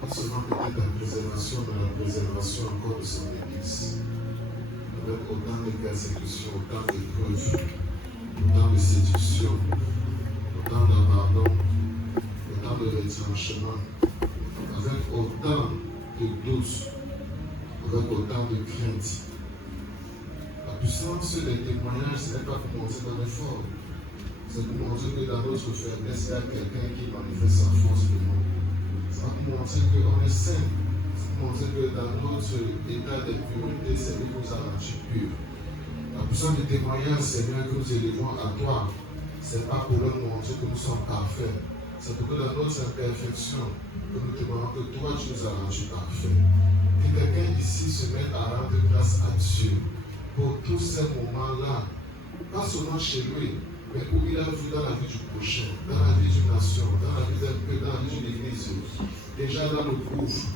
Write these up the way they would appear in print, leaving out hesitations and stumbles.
pas seulement peut-être la préservation, mais la préservation encore de son Église. Avec autant de persécutions, autant d'épreuves, autant de séductions, autant d'abandon, autant de retranchement, avec autant de doutes, avec autant de craintes. La puissance des témoignages, ce n'est pas pour montrer dans l'effort. C'est pour montrer que dans notre faiblesse, il y a quelqu'un qui manifeste sa force de nous. C'est pas pour montrer qu'on est saint. C'est pour montrer que dans notre état d'impureté, c'est lui qui nous a rendus purs. La puissance du témoignage, Seigneur, que nous élevons à toi, ce n'est pas pour leur montrer que nous sommes parfaits. C'est pour que dans notre imperfection, que nous témoignons que toi, tu nous as rendus parfaits. Que quelqu'un ici se mette à rendre grâce à Dieu pour tous ces moments-là, pas seulement chez lui, mais où il a vu dans la vie du prochain, dans la vie d'une nation, dans la vie d'un peuple, dans la vie d'une église, déjà dans le gouffre,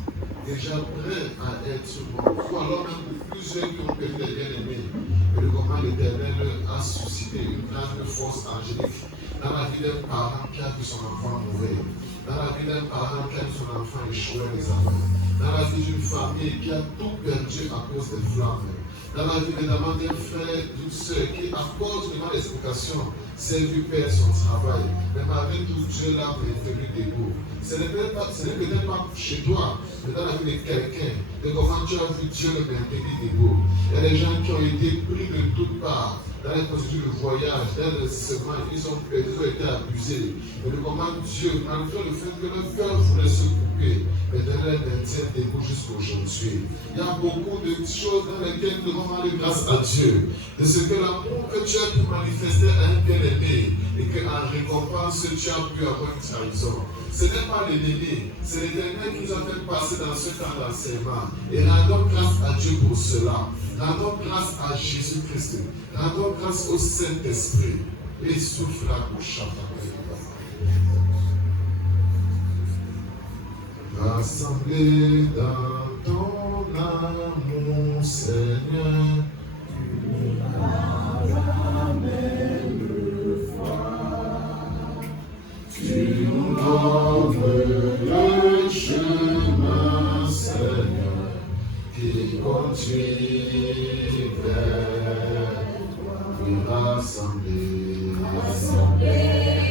déjà prêt à être mort, ou alors même pour plusieurs qui ont perdu des bien-aimés, et comment l'Éternel a suscité une grande force angélique dans la vie d'un parent qui a vu son enfant mourir, dans la vie d'un parent qui a vu son enfant échouer les enfants, dans la vie d'une famille qui a tout perdu à cause des flammes, dans la vie évidemment d'un frère, d'une soeur qui, à cause de mon explication, s'est vu perdre son travail, mais malgré tout, Dieu l'a maintenu debout. Ce n'est peut-être pas chez toi, mais dans la vie de quelqu'un, de comment tu as vu Dieu le maintenir debout. Il y a des gens qui ont été pris de toutes parts, dans les procédures de voyage, dans l'investissement, ils ont été abusés. Mais de comment Dieu, malgré le fait que leur cœur voulait se couper, mais de leur maintien debout jusqu'aujourd'hui. Il y a beaucoup de choses dans lesquelles nous devons rendre grâce à Dieu. De ce que l'amour que tu as pu manifester à un bien-aimé et qu'en récompense tu as pu avoir une trahison. Ce n'est pas l'ennemi, c'est l'Éternel qui nous a fait passer dans ce temps d'enseignement. Et rendons grâce à Dieu pour cela. Rendons grâce à Jésus-Christ. Rendons grâce au Saint-Esprit. Et souffle la bouche. Rassemblés dans ton amour, Seigneur, tu tu nous donnes le chemin, Seigneur, qui conduit vers toi. Rassemblés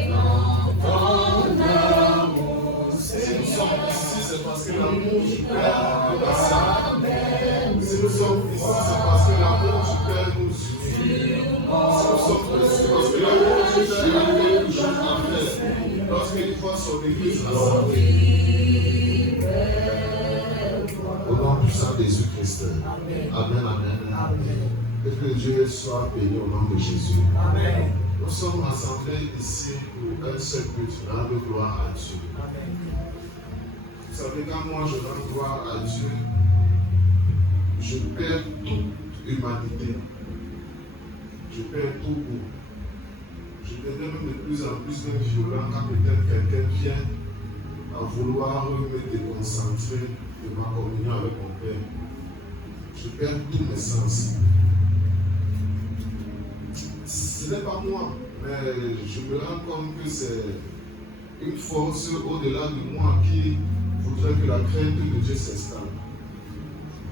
dans ton amour, si nous sommes ici, c'est parce que l'amour du Père nous rassemble. Si nous sommes ici, c'est parce que l'amour du Père nous unit. Si nous sommes ici, c'est parce que l'amour du Père a quelque chose à faire. Lorsqu'il voit son église rassemblée. Au nom puissant de Jésus-Christ. Amen, amen. Que Dieu soit béni au nom de Jésus. Amen. Nous sommes rassemblés ici pour un seul but, rendre gloire à Dieu. Vous savez, quand moi je rends gloire à Dieu, je perds toute humanité. Je perds tout goût. Je deviens même de plus en plus violent quand peut-être quelqu'un vient à vouloir me déconcentrer de ma communion avec mon Père. Je perds tous mes sens. Ce n'est pas moi, mais je me rends compte que c'est une force au-delà de moi qui voudrait que la crainte de Dieu s'installe.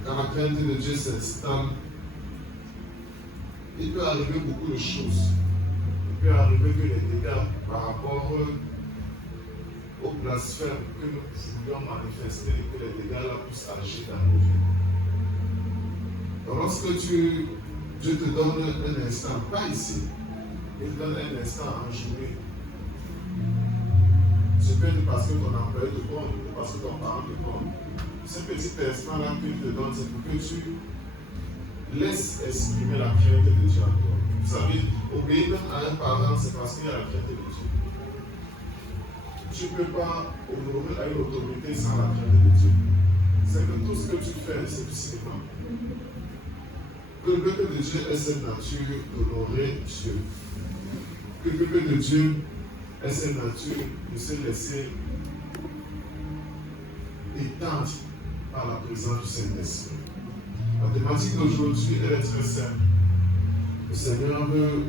Quand la crainte de Dieu s'installe, il peut arriver beaucoup de choses. Il peut arriver que les dégâts par rapport au blasphème que nous voulions manifester et que les dégâts là puissent agir dans nos vies. Donc lorsque Dieu te donne un instant, pas ici, il te donne un instant en journée. C'est peut être parce que ton employé te compte, ou parce que ton parent te compte. Ce petit instant-là qu'il te donne, c'est pour que tu laisses exprimer la crainte de Dieu en toi. Vous savez, obéir même à un parent, c'est parce qu'il y a la crainte de Dieu. Tu ne peux pas honorer à une autorité sans la crainte de Dieu. C'est que tout ce que tu fais, c'est du cinéma. Que le peuple de Dieu ait cette nature d'honorer Dieu. Que le peuple de Dieu ait cette nature de se laisser éteindre par la présence du Saint-Esprit. La thématique d'aujourd'hui, elle est très simple. Le Seigneur veut,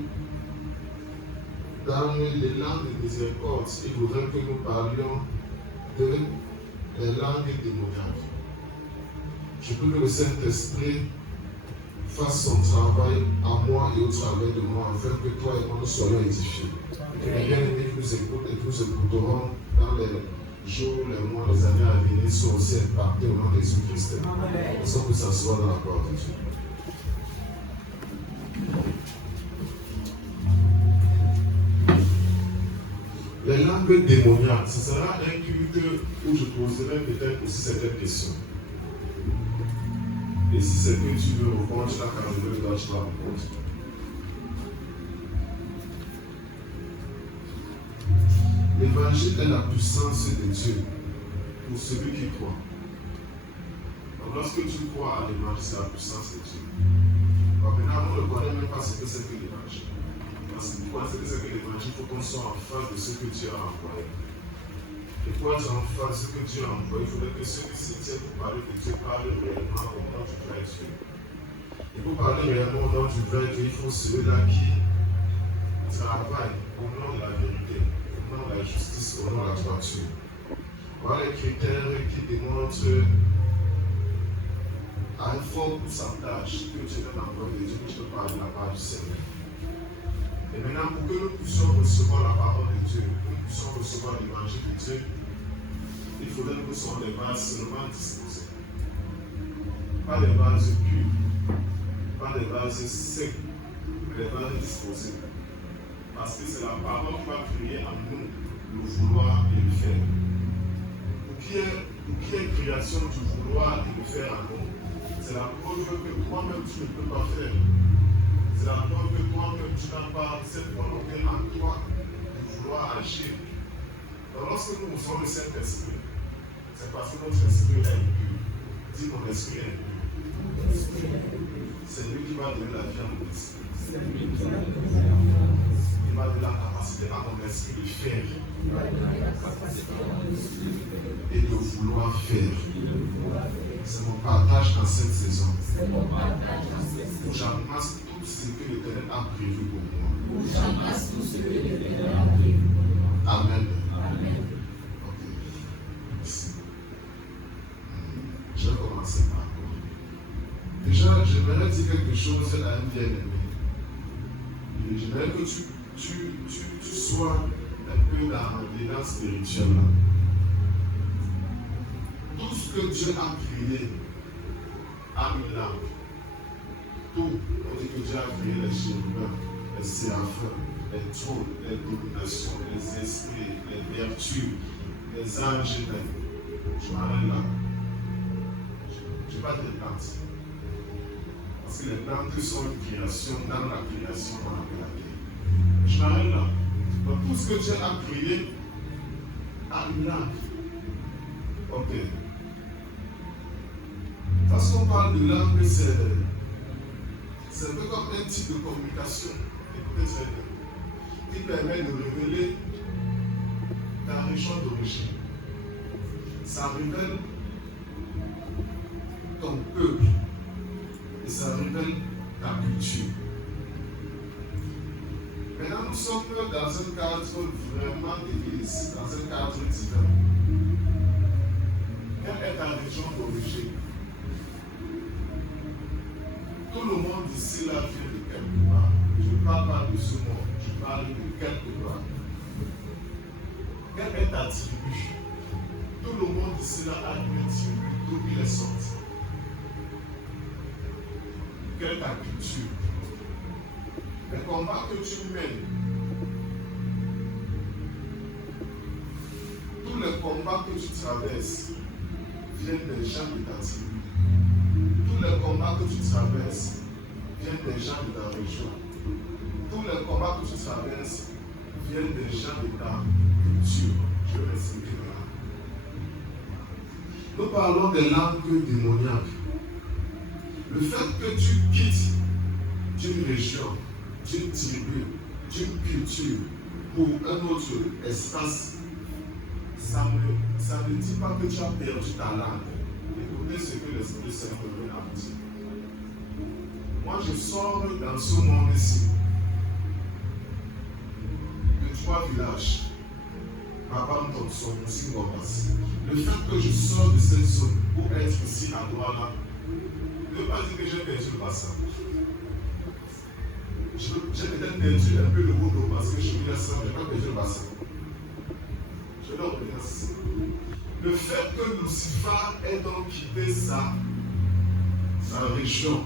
dans l'élan de miséricorde, il voudrait que nous parlions de les langues langue démoniaque. Je prie que le Saint-Esprit fasse son travail à moi et au travers de moi, afin que toi et moi nous soyons édifiés. Que les bien-aimés qui nous écoutent et qui nous écouteront dans les jours, les mois, les années à venir soient aussi impactés au nom de Jésus-Christ. Laissons que ça soit dans la gloire de Dieu. Les langues démoniaques, ce sera un culte où je poserai peut-être aussi certaines questions. Et si c'est que tu veux répondre, tu n'as qu'à lever le doigt, tu vas répondre. L'évangile est la puissance de Dieu pour celui qui croit. Donc lorsque tu crois à l'évangile, c'est la puissance de Dieu. Donc maintenant, on ne connaît même pas ce que c'est que l'évangile. Parce que pour ce que c'est que l'évangile, il faut qu'on soit en face de ce que Dieu a envoyé. Et pour être en face de ce que Dieu a envoyé, il faudrait que ceux qui se tiennent pour parler de Dieu parlent réellement au nom du vrai Dieu. Et pour parler réellement au nom du vrai Dieu, il faut celui-là qui travaille au nom de la vérité, au nom de la justice, au nom de la droiture. Voilà les critères qui démontrent à un fort pourcentage que Dieu est envoyé de Dieu, que je peux parler de la part du Seigneur. Et maintenant, pour que nous puissions recevoir la parole de Dieu, que nous puissions recevoir l'évangile de Dieu, il faudrait que nous soyons des bases seulement disposées. Pas des bases pures, pas des bases secs, mais des bases disposées. Parce que c'est la parole qui va créer en nous le vouloir et le faire. Pour qu'il y ait une création du vouloir et le faire en nous, c'est la preuve que toi-même tu ne peux pas faire. C'est la preuve que toi-même tu n'as pas cette volonté en toi de vouloir agir. Donc lorsque nous usons le Saint-Esprit, c'est parce que notre esprit est impur. Dis mon esprit est impur. C'est lui qui va donner la vie à mon esprit. Il va donner la capacité à mon esprit de faire et de vouloir faire. C'est mon partage dans cette saison. Où j'amasse tout ce que l'Éternel a prévu pour moi. Amen. Ok. Merci. Je vais commencer par quoi? Déjà, j'aimerais dire quelque chose à un bien-aimé. J'aimerais que tu sois un peu dans l'élan spirituel. Tout ce que Dieu a créé a une langue. Tout, on dit que Dieu a créé les chérubins, les séraphins, les trônes, les dominations, les esprits, les vertus, les anges. Je m'arrête là. Je ne vais pas dire plantes. Parce que les plantes sont une création dans la création qu'on appelle la terre. Je m'arrête là. Donc tout ce que Dieu a créé a une langue. Ok. Parce qu'on parle de langue, c'est un peu comme un type de communication. Écoutez très bien. Qui permet de révéler ta région d'origine. Ça révèle ton peuple. Et ça révèle ta culture. Maintenant, nous sommes dans un cadre vraiment d'église, dans un cadre divin. Quelle est ta région d'origine? Tout le monde ici là vient de quelque part. Je ne parle pas de ce monde, je parle de quelque part. Quelle est ta tribu? Tout le monde ici là a une tribu, d'où il est sorti. Quelle est ta culture? Les combats que tu mènes, tous les combats que tu traverses viennent des gens de ta tribu. Tous les combats que tu traverses viennent des gens de ta région. Tous les combats que tu traverses viennent des gens de ta culture. Je vais m'expliquer là. Nous parlons des langues démoniaques. Le fait que tu quittes d'une région, d'une tribu, d'une culture pour un autre espace, ça ne dit pas que tu as perdu ta langue. Écoutez ce que l'Esprit Saint me vient à dire. Moi, je sors dans ce monde-ci de 3 villages. Papa Mtonson, Singomas. Le fait que je sors de cette zone pour être ici à Douala ne veut pas dire que j'ai perdu le bassin. J'ai peut-être perdu un peu le haut d'eau parce que je suis là seul, je n'ai pas perdu le bassin. Je leur remercie. Le fait que Lucifer ait donc quitté sa région,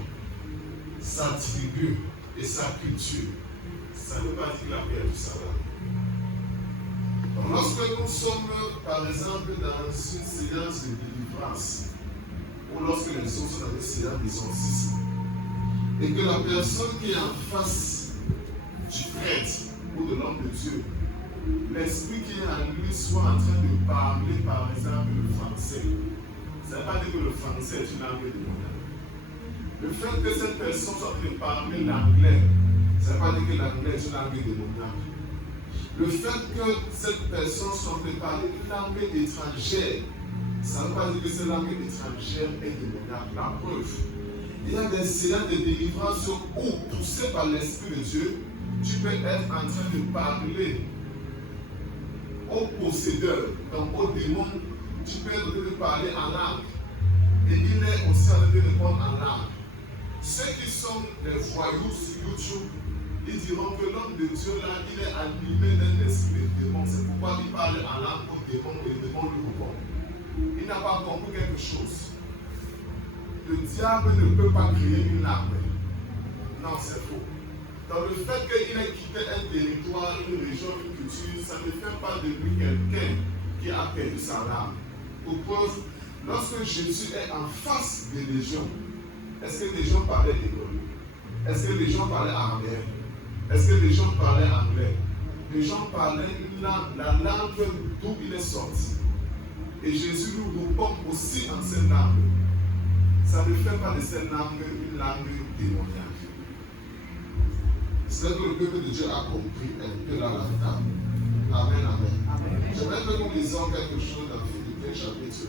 sa tribu et sa culture, ça ne veut pas dire qu'il a perdu sa langue. Lorsque nous sommes, par exemple, dans une séance de délivrance, ou lorsque les autres sont dans une séance d'exorcisme, et que la personne qui est en face du prêtre ou de l'homme de Dieu, l'esprit qui est en lui soit en train de parler, par exemple, le français, ça ne veut pas dire que le français est une langue démoniaque. Le fait que cette personne soit en train de parler l'anglais, ça ne veut pas dire que l'anglais est une langue démoniaque. Le fait que cette personne soit en train de parler une langue étrangère, ça ne veut pas dire que cette langue étrangère est démoniaque. La preuve, il y a des séances de délivrance où, poussé par l'Esprit de Dieu, tu peux être en train de parler au possédeur, donc au démon, tu peux être en train de parler en langue. Et il est aussi en train de répondre en langue. Ceux qui sont des voyous sur YouTube, ils diront que l'homme de Dieu là, il est animé d'un esprit de démon. C'est pourquoi il parle en langue au démon et le démon lui répond. Il n'a pas compris quelque chose. Le diable ne peut pas créer une arme. Non, c'est faux. Dans le fait qu'il ait quitté un territoire, une région, une culture, ça ne fait pas de lui quelqu'un qui a perdu sa larme. Pour preuve, lorsque Jésus est en face des légions, est-ce que les gens parlaient hébreu? Est-ce que les gens parlaient araméen? Est-ce que les gens parlaient anglais? Les gens parlaient une langue, la langue d'où il est sorti. Et Jésus nous répond aussi en cette langue. Ça ne fait pas de cette langue une langue démoniaque. C'est que le peuple de Dieu a compris un peu là la table. Amen, amen. J'aimerais que nous lisions quelque chose dans Philippiens chapitre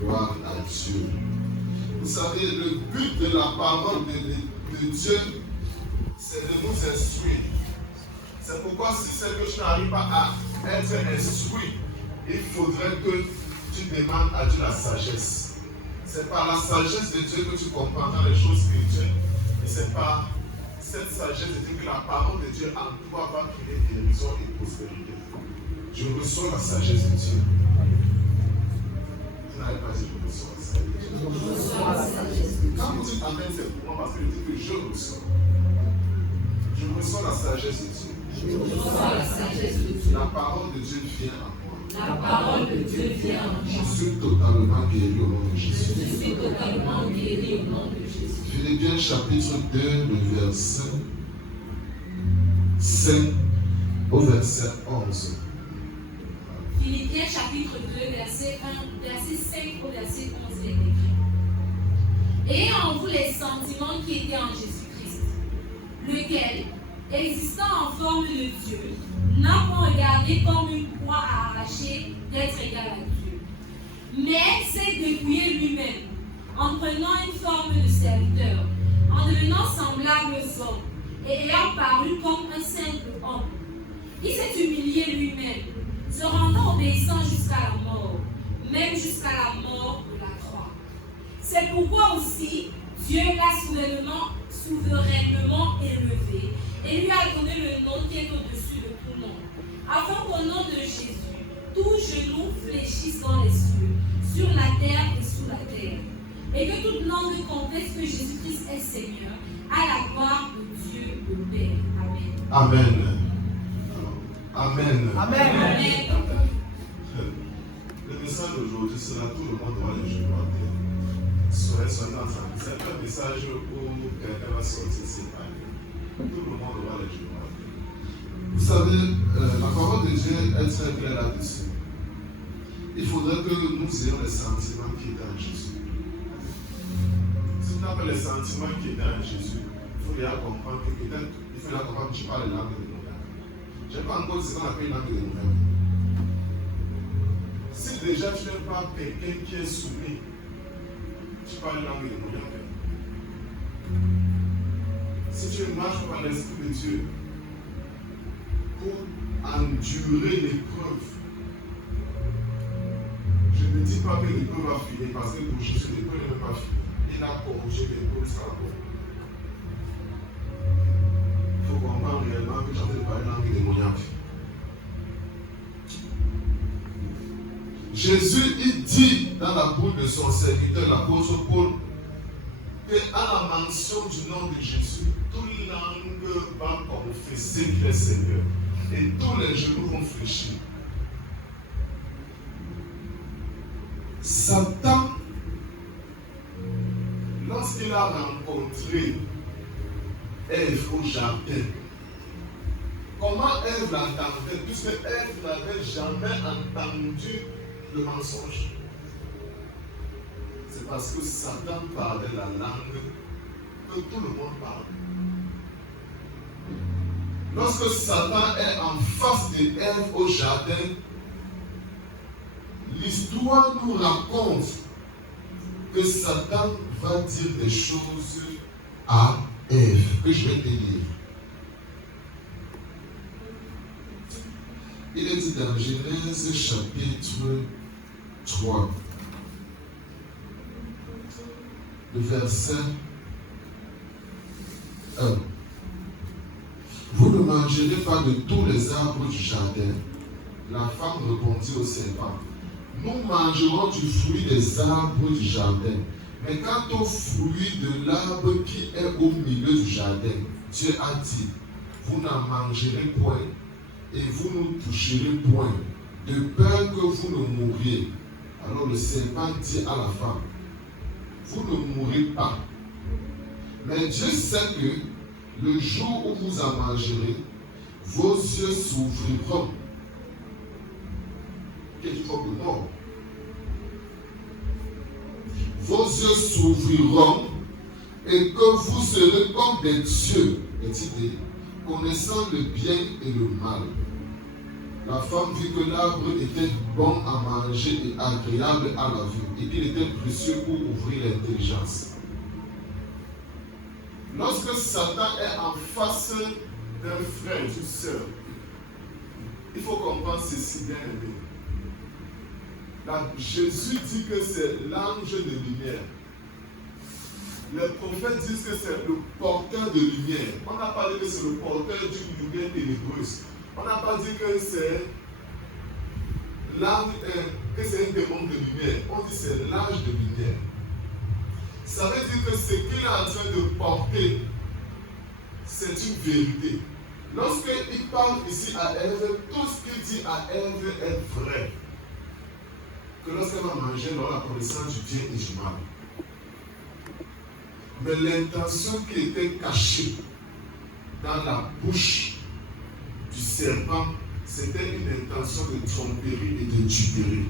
2. Gloire à Dieu. Vous savez, le but de la parole de Dieu, c'est de nous instruire. C'est pourquoi si c'est que tu n'arrives pas à être instruit, il faudrait que tu demandes à Dieu la sagesse. C'est par la sagesse de Dieu que tu comprendras les choses spirituelles. Et c'est par cette sagesse de Dieu que la parole de Dieu en toi va créer guérison et prospérité. Je reçois la sagesse de Dieu. Vous n'avez pas dit que je reçois la sagesse de Dieu. Quand vous dites amen, c'est pour moi parce que je dis que je reçois. Je reçois la sagesse de Dieu. Je reçois la sagesse de Dieu. La parole de Dieu vient en moi. La parole de Dieu vient en moi. Je suis totalement guéri au nom de Jésus. Je suis totalement guéri au nom de Jésus. Philippiens chapitre 2, le verset 5 au verset 11. Philippiens chapitre 2, verset 5 au verset 11 est écrit. Ayez en vous les sentiments qui étaient en Jésus-Christ, lequel, existant en forme de Dieu, n'a pas regardé comme une proie à arracher d'être égal à Dieu, mais s'est dépouillé lui-même, en prenant une forme de serviteur, en devenant semblable aux hommes, et ayant paru comme un simple homme. Il s'est humilié lui-même, se rendant obéissant jusqu'à la mort, même jusqu'à la mort de la croix. C'est pourquoi aussi Dieu l'a souverainement élevé et lui a donné le nom qui est au-dessus de tout nom, afin qu'au nom de Jésus, tout genou fléchisse dans les cieux, sur la terre et sous la terre, et que toute langue confesse que Jésus-Christ est Seigneur, à la gloire de Dieu le Père. Amen. Amen. Amen. Amen. Le message d'aujourd'hui sera tout le monde doit les genoux à terre. Soyez ensemble. C'est un message où quelqu'un va sortir ses palais. Tout le monde doit les genoux à terre. Vous savez, la parole de Dieu est très claire là-dessus. Il faudrait que nous ayons les sentiments qui étaient en Jésus. Si vous n'avez pas les sentiments qui étaient en Jésus, il faut bien comprendre que peut-être, il faut bien comprendre que tu parles les langues de mon âme. Je n'ai pas encore dit ce qu'on appelle une langue de mon âme. Si déjà tu n'es pas quelqu'un qui est soumis, tu parles une langue de mon âme. Si tu marches par l'Esprit de Dieu pour endurer l'épreuve, ne dis pas que l'épreuve va finir parce que pour Jésus, l'épreuve ne va pas finir. Il a corrigé l'épreuve jusqu'à la mort. Il faut comprendre réellement que j'en ai parlé dans langue démoniaque. Jésus, il dit dans la bouche de son serviteur, l'apôtre Paul, qu'à la mention du nom de Jésus, toute langue va confesser qu'il est Seigneur. Et tous les genoux vont fléchir. Satan, lorsqu'il a rencontré Ève au jardin, comment Ève l'entendait, puisque Ève n'avait jamais entendu le mensonge? C'est parce que Satan parlait la langue que tout le monde parle. Lorsque Satan est en face de Ève au jardin, l'histoire nous raconte que Satan va dire des choses à Ève, que je vais te lire. Il est dit dans Genèse chapitre 3, le verset 1. Vous ne mangerez pas de tous les arbres du jardin. La femme répondit au serpent, nous mangerons du fruit des arbres du jardin. Mais quant au fruit de l'arbre qui est au milieu du jardin, Dieu a dit, vous n'en mangerez point et vous ne toucherez point, de peur que vous ne mouriez. Alors le serpent dit à la femme, vous ne mourrez pas. Mais Dieu sait que le jour où vous en mangerez, vos yeux s'ouvriront. Quel genre de mort? Vos yeux s'ouvriront et que vous serez comme des dieux, connaissant le bien et le mal. La femme vit que l'arbre était bon à manger et agréable à la vue, et qu'il était précieux pour ouvrir l'intelligence. Lorsque Satan est en face d'un frère, d'une sœur, il faut comprendre ceci, bien aimé. Jésus dit que c'est l'ange de lumière. Les prophètes disent que c'est le porteur de lumière. On n'a pas dit que c'est le porteur d'une lumière ténébreuse. On n'a pas dit que c'est l'ange, que c'est un démon de lumière. On dit que c'est l'ange de lumière. Ça veut dire que ce qu'il est en train de porter, c'est une vérité. Lorsqu'il parle ici à Ève, tout ce qu'il dit à Ève est vrai. Que lorsqu'elle va manger, elle aura la connaissance du bien et du mal. Mais l'intention qui était cachée dans la bouche du serpent, c'était une intention de tromperie et de duperie.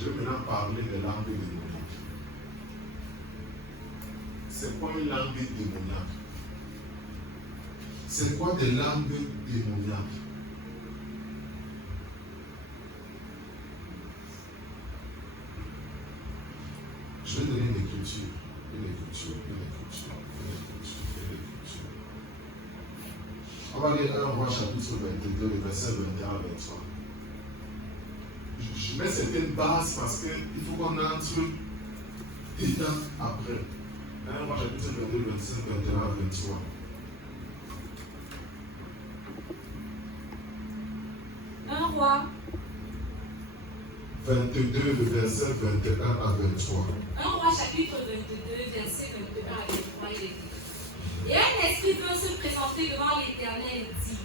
Je vais maintenant parler des langues démoniaques. C'est quoi une langue démoniaque? C'est quoi des langues démoniaques? Je vais donner une écriture. On va lire 1 Roi chapitre 22, verset 21 à 23. Je mets certaines bases parce qu'il faut qu'on entre dedans après. 1 Roi chapitre 22, 25, 21 à 23. Un roi 22, le verset 21 à 23. 1 Roi chapitre 22, verset 21 à 23, il est dit. Et un esprit veut se présenter devant l'Éternel et dit,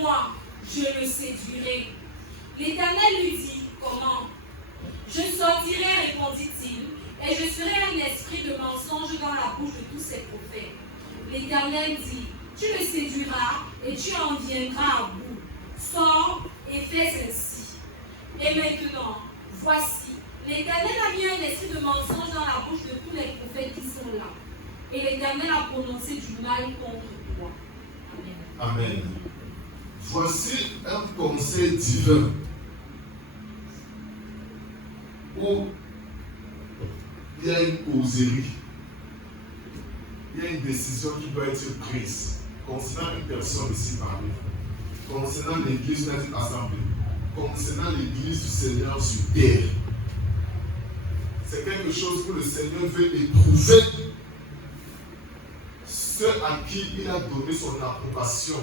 moi, je le séduirai. L'Éternel lui dit, comment? Je sortirai, répondit-il, et je ferai un esprit de mensonge dans la bouche de tous ses prophètes. L'Éternel dit, tu le séduiras et tu en viendras à bout. Sors et fais ainsi. Et maintenant, voici, l'Éternel a mis un esprit de mensonge dans la bouche de tous les prophètes qui sont là. Et l'Éternel a prononcé du mal contre toi. Amen. Amen. Voici un conseil divin où il y a une causerie, il y a une décision qui doit être prise concernant une personne ici parmi, concernant l'église, notre assemblée. concernant l'Église du Seigneur sur terre. C'est quelque chose où le Seigneur veut éprouver ceux à qui il a donné son approbation,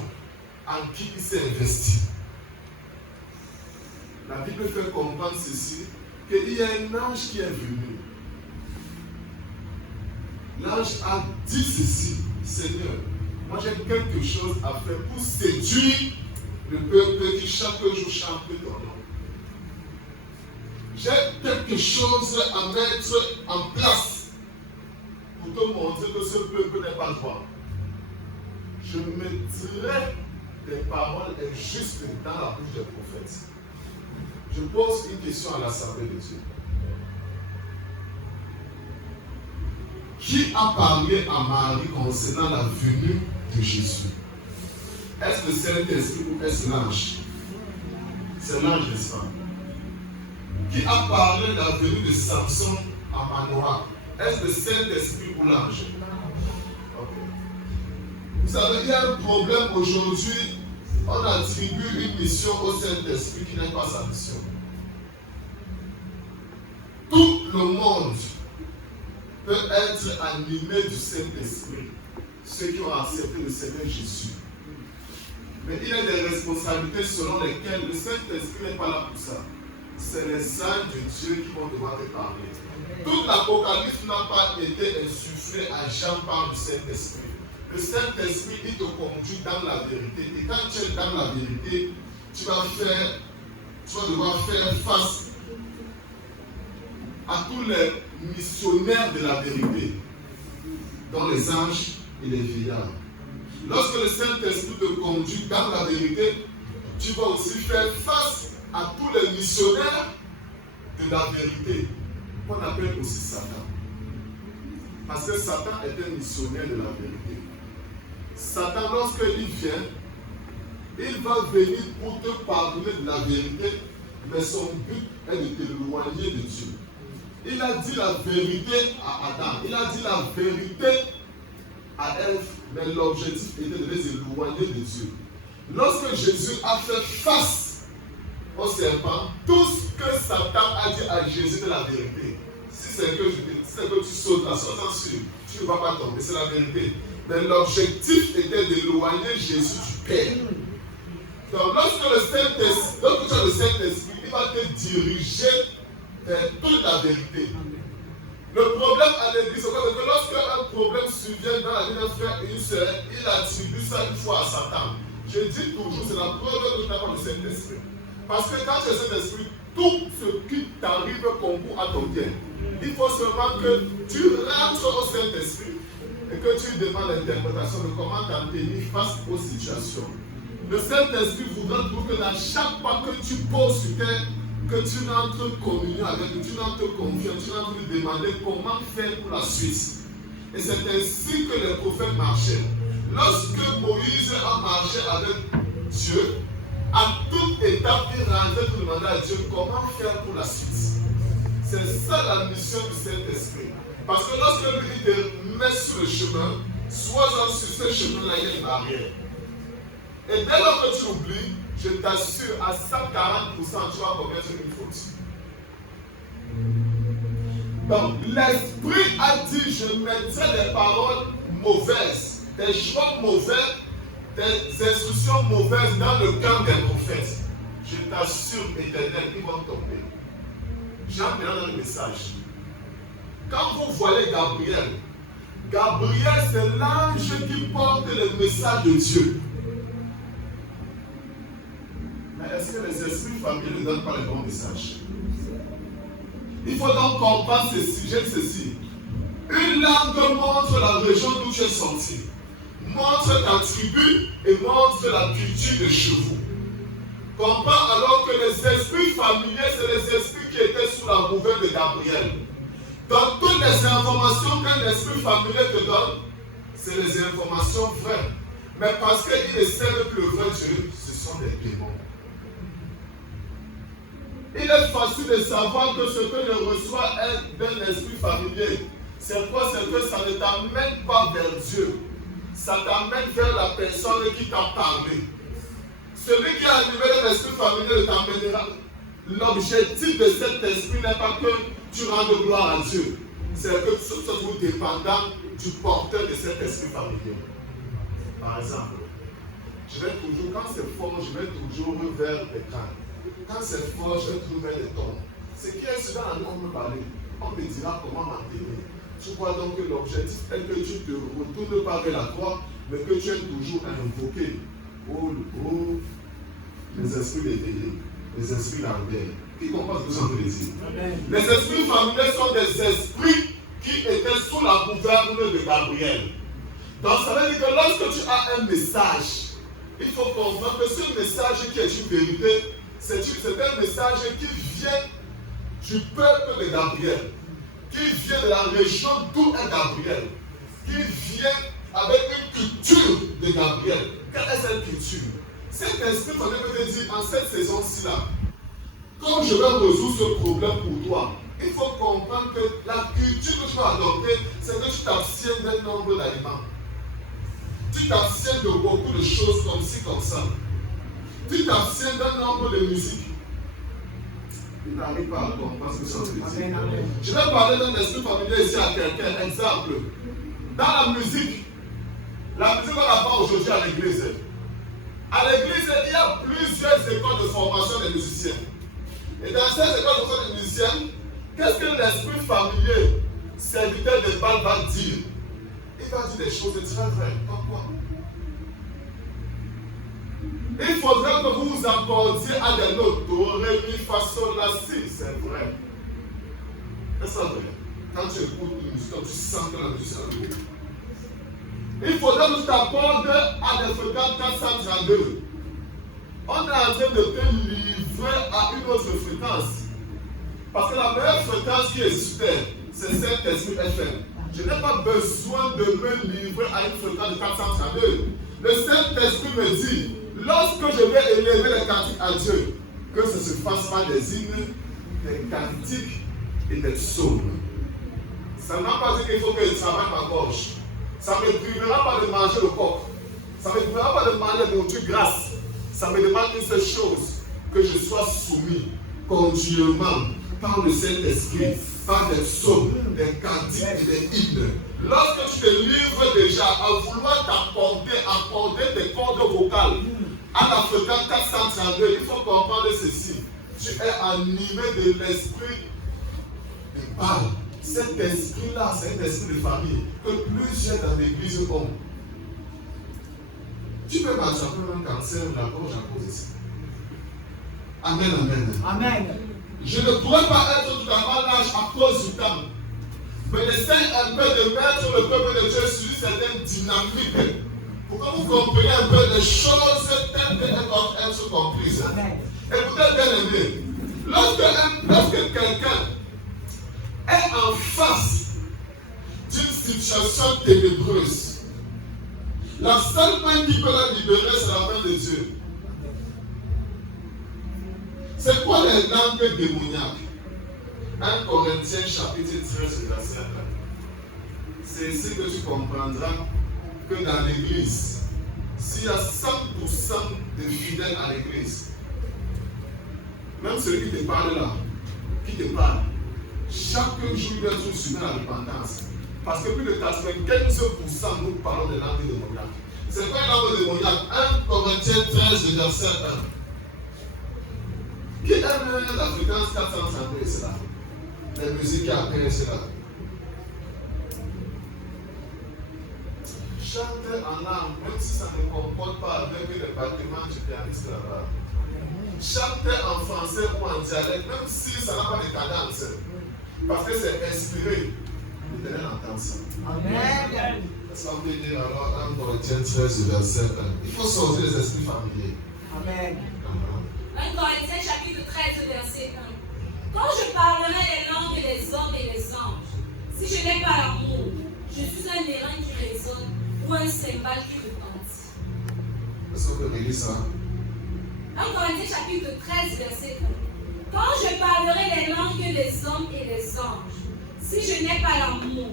en qui il s'est investi. La Bible fait comprendre ceci, qu'il y a un ange qui est venu. L'ange a dit ceci: Seigneur, moi j'ai quelque chose à faire pour séduire le peuple qui chaque jour chante ton nom. J'ai quelque chose à mettre en place pour te montrer que ce peuple n'est pas toi. Je mettrai des paroles injustes dans la bouche des prophètes. Je pose une question à l'Assemblée de Dieu. Qui a parlé à Marie concernant la venue de Jésus? Est-ce le Saint-Esprit ou est-ce l'ange? C'est l'ange, n'est-ce pas? Qui a parlé de la venue de Samson à Manoah? Est-ce le Saint-Esprit ou l'ange? Okay. Vous savez, il y a un problème aujourd'hui. On attribue une mission au Saint-Esprit qui n'est pas sa mission. Tout le monde peut être animé du Saint-Esprit, ceux qui ont accepté le Seigneur Jésus. Mais il y a des responsabilités selon lesquelles le Saint-Esprit n'est pas là pour ça. C'est les saints de Dieu qui vont devoir te parler. Toute l'Apocalypse n'a pas été insufflé à Jean par le Saint-Esprit. Le Saint-Esprit, il te conduit dans la vérité. Et quand tu es dans la vérité, tu vas devoir faire face à tous les missionnaires de la vérité, dont les anges et les vieillards. Lorsque le Saint-Esprit te conduit dans la vérité, tu vas aussi faire face à tous les missionnaires de la vérité, qu'on appelle aussi Satan. Parce que Satan est un missionnaire de la vérité. Satan, lorsqu'il vient, il va venir pour te pardonner de la vérité, mais son but est de t'éloigner de Dieu. Il a dit la vérité à Adam, il a dit la vérité à Ève, mais l'objectif était de les éloigner de Dieu. Lorsque Jésus a fait face au serpent, tout ce que Satan a dit à Jésus est la vérité. Si c'est que tu sautes la sauce, tu ne vas pas tomber, c'est la vérité. Mais l'objectif était d'éloigner Jésus du Père. Donc lorsque tu as le Saint-Esprit, il va te diriger vers toute la vérité. Le problème à l'église, c'est que lorsque un problème survient dans la vie d'un frère et une sœur, il attribue ça une fois à Satan. Je dis toujours, c'est la preuve que tu n'as pas le Saint-Esprit. Parce que quand tu as le Saint-Esprit, tout ce qui t'arrive concourt à ton bien. Il faut seulement que tu rentres au Saint-Esprit et que tu demandes l'interprétation de comment t'en tenir face aux situations. Le Saint-Esprit voudra que dans chaque pas que tu poses sur terre, que tu entres en communion avec lui, tu entres en confiance, tu entres lui demander comment faire pour la suite. Et c'est ainsi que les prophètes marchaient. Lorsque Moïse a marché avec Dieu, à toute étape, il rentrait pour demander à Dieu comment faire pour la suite. C'est ça la mission du Saint-Esprit. Parce que lorsque lui te met sur le chemin, sois-en sur ce chemin-là, il y a une barrière. Et dès lors que tu oublies, je t'assure, à 140%, tu vas commettre une faute. Donc, l'Esprit a dit, je mettrai des paroles mauvaises, des choix mauvais, des instructions mauvaises dans le cœur des prophètes. Je t'assure, Éternel, ils vont tomber. J'ai maintenant dans le message. Quand vous voyez Gabriel, c'est l'ange qui porte le message de Dieu. Mais est-ce que les esprits familiers ne donnent pas les bons messages? Il faut donc comprendre ceci. Une langue montre la région d'où tu es sorti, montre ta tribu et montre la culture de chez vous. Comprends alors que les esprits familiers, c'est les esprits qui étaient sous la gouverne de Gabriel. Donc toutes les informations qu'un esprit familier te donne, c'est les informations vraies. Mais parce qu'il essaie que le vrai Dieu, ce sont des démons. Il est facile de savoir que ce que je reçois est d'un esprit familier. C'est quoi? C'est que ça ne t'amène pas vers Dieu. Ça t'amène vers la personne qui t'a parlé. Celui qui a animé l'esprit familier t'amènera. L'objectif de cet esprit n'est pas que tu rendes gloire à Dieu. C'est que tu sois toujours dépendant du porteur de cet esprit familier. Par exemple, je vais toujours, quand c'est fort, je vais toujours vers l'écran. Quand c'est fort, je vais toujours vers les tons. Ce qui est souvent à nous, on me parler. On me dira comment maintenir. Tu vois donc que l'objectif est que tu te retournes pas vers la croix, mais que tu aies toujours à invoquer les esprits d'éveillés, les esprits d'arrière. Qui comprend ce que je veux dire? Les esprits familiers sont des esprits qui étaient sous la gouverne de Gabriel. Donc ça veut dire que lorsque tu as un message, il faut comprendre que ce message qui est une vérité, c'est un message qui vient du peuple de Gabriel, qui vient de la région d'où est Gabriel, qui vient avec une culture de Gabriel. Quelle est cette culture? Cet esprit familier peut te dire en cette saison-ci là, comme je vais résoudre ce problème pour toi, il faut comprendre que la culture que tu vas adopter, c'est que tu t'abstiens d'un nombre d'aliments. Tu t'abstiens de beaucoup de choses comme ci, comme ça. Tu t'abstiens d'un nombre de musiques. Tu n'arrives pas à comprendre ce que ça veut dire. Je vais parler d'un esprit familier ici à quelqu'un. Exemple. Dans la musique qu'on n'a pas aujourd'hui à l'église. À l'église, il y a plusieurs écoles de formation des musiciens. Et dans ces écoles de formation des musiciens, qu'est-ce que l'esprit familier, serviteur de Baal, va dire? Il va dire des choses très vraies. Pourquoi? Il faudrait que vous vous accordiez à des notes. Do, ré, mi, fa, sol, la, si. C'est vrai. Est-ce que c'est vrai? Quand tu écoutes une musique, tu sens que la musique est vrai. Il faudrait que tu t'accordes à des fréquences 432. On est en train de te livrer à une autre fréquence. Parce que la meilleure fréquence qui existait, c'est cet esprit FM. Je n'ai pas besoin de me livrer à une fréquence de 432. Le Saint-Esprit me dit, lorsque je vais élever les cantiques à Dieu, que ce se fasse par des hymnes, des cantiques et des psaumes. Ça ne m'a pas dit qu'il faut que je travaille ma gorge. Ça ne me privera pas de manger le coq. Ça ne me privera pas de manger de nourriture grasse. Ça me demande une seule chose, que je sois soumis continuellement par le Saint-Esprit, par des psaumes, des cantiques et des hymnes. Lorsque tu te livres déjà à vouloir accorder tes cordes vocales à la fréquence 432, il faut comprendre ceci. Tu es animé de l'esprit de Baal. Cet esprit-là, c'est un esprit de famille que plusieurs dans l'église ont. Tu peux m'attraper un cancer de la gorge à cause de ça. Amen, amen. Amen. Je ne pourrais pas être tout à l'âge à cause du temps. Mais j'essaie un peu de mettre le peuple de Dieu sur une certaine dynamique pour que vous compreniez un peu les choses telles qu'elles doivent être comprises. Écoutez bien aimé, lorsque quelqu'un est en face d'une situation ténébreuse, la seule main qui peut la libérer, c'est la main de Dieu. C'est quoi les langues démoniaques? 1 Corinthiens chapitre 13, verset 1. C'est ici que tu comprendras que dans l'église, s'il y a 100% de fidèles à l'église, même celui qui te parle là, chaque jour il doit être soumis à la repentance. Parce que plus de 95% nous parlons de langue démoniaque. C'est quoi une langue démoniaque? 1 Corinthiens 13, verset 1. Qui aime la fréquence 432, c'est là? La musique qui appelle, c'est là. Chante en langue, même si ça ne comporte pas avec les bâtiments du pianiste là-bas. Chante en français ou en dialecte, même si ça n'a pas de cadence. Parce que c'est inspiré. L'éternel entend ça. Amen. Ça veut dire alors 1 Corinthiens 13, verset 1. Il faut sortir les esprits familiers. Amen. 1 Corinthiens chapitre 13, verset 1. Quand je parlerai les langues des hommes et des anges, si je n'ai pas l'amour, je suis un airain qui résonne ou un cymbale qui retentit. Est-ce qu'on peut lire ça? 1 Corinthiens chapitre 13, verset 1. Quand je parlerai les langues des hommes et des anges, si je n'ai pas l'amour,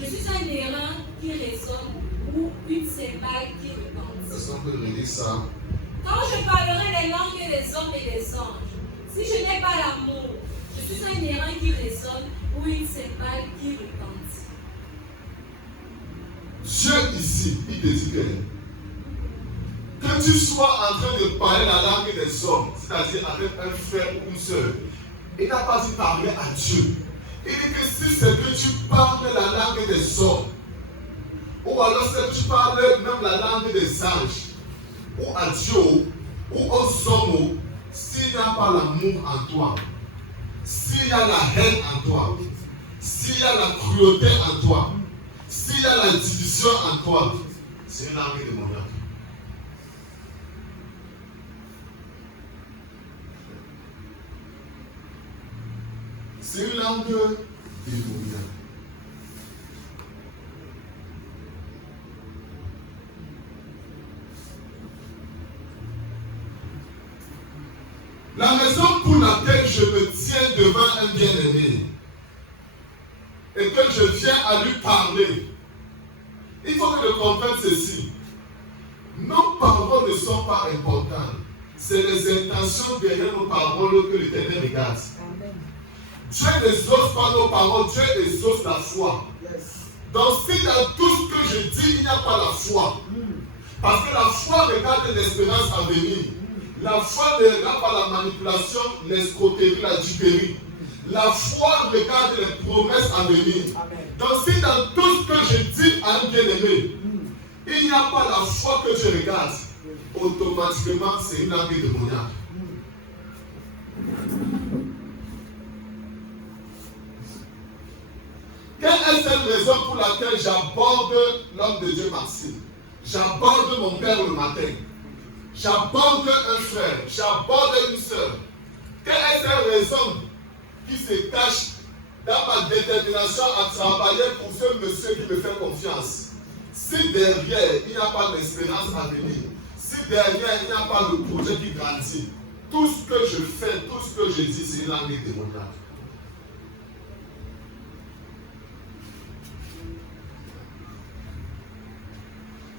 je suis un airain qui résonne ou une cymbale qui retentit. Est-ce qu'on peut lire ça? Quand je parlerai les langues des campagne qui résonne ou une cymbale qui retentit. Dieu ici, il te dit que tu sois en train de parler la langue des hommes, c'est-à-dire avec un frère ou une soeur, il n'a pas dit parler à Dieu. Il dit que si c'est que tu parles la langue des hommes, ou alors c'est que tu parles même la langue des anges, ou à Dieu, ou aux hommes, s'il n'y a pas l'amour en toi, s'il y a la haine en toi, s'il y a la cruauté en toi, s'il y a la division en toi, c'est une langue démoniaque. C'est une langue démoniaque. La raison pour laquelle je me tiens devant un bien-aimé et que je viens à lui parler, il faut que je comprenne ceci. Nos paroles ne sont pas importantes. C'est les intentions derrière nos paroles que l'Éternel regarde. Dieu exauce pas nos paroles, Dieu exauce la foi. Donc si dans tout ce que je dis, il n'y a pas la foi, parce que la foi regarde l'espérance à venir. La foi ne regarde pas la manipulation, l'escroquerie, la duperie. La foi regarde les promesses à venir. Donc si dans tout ce que je dis à un bien-aimé, il n'y a pas la foi que je regarde, automatiquement c'est une langue démoniaque. Quelle est cette raison pour laquelle j'aborde l'homme de Dieu Maxime? J'aborde mon père le matin. J'aborde un frère. J'aborde une soeur. Quelle est cette raison qui se cache dans ma détermination à travailler pour ce monsieur qui me fait confiance? Si derrière, il n'y a pas d'espérance à venir, si derrière, il n'y a pas de projet qui grandit, tout ce que je fais, tout ce que je dis, c'est une langue démoniaque.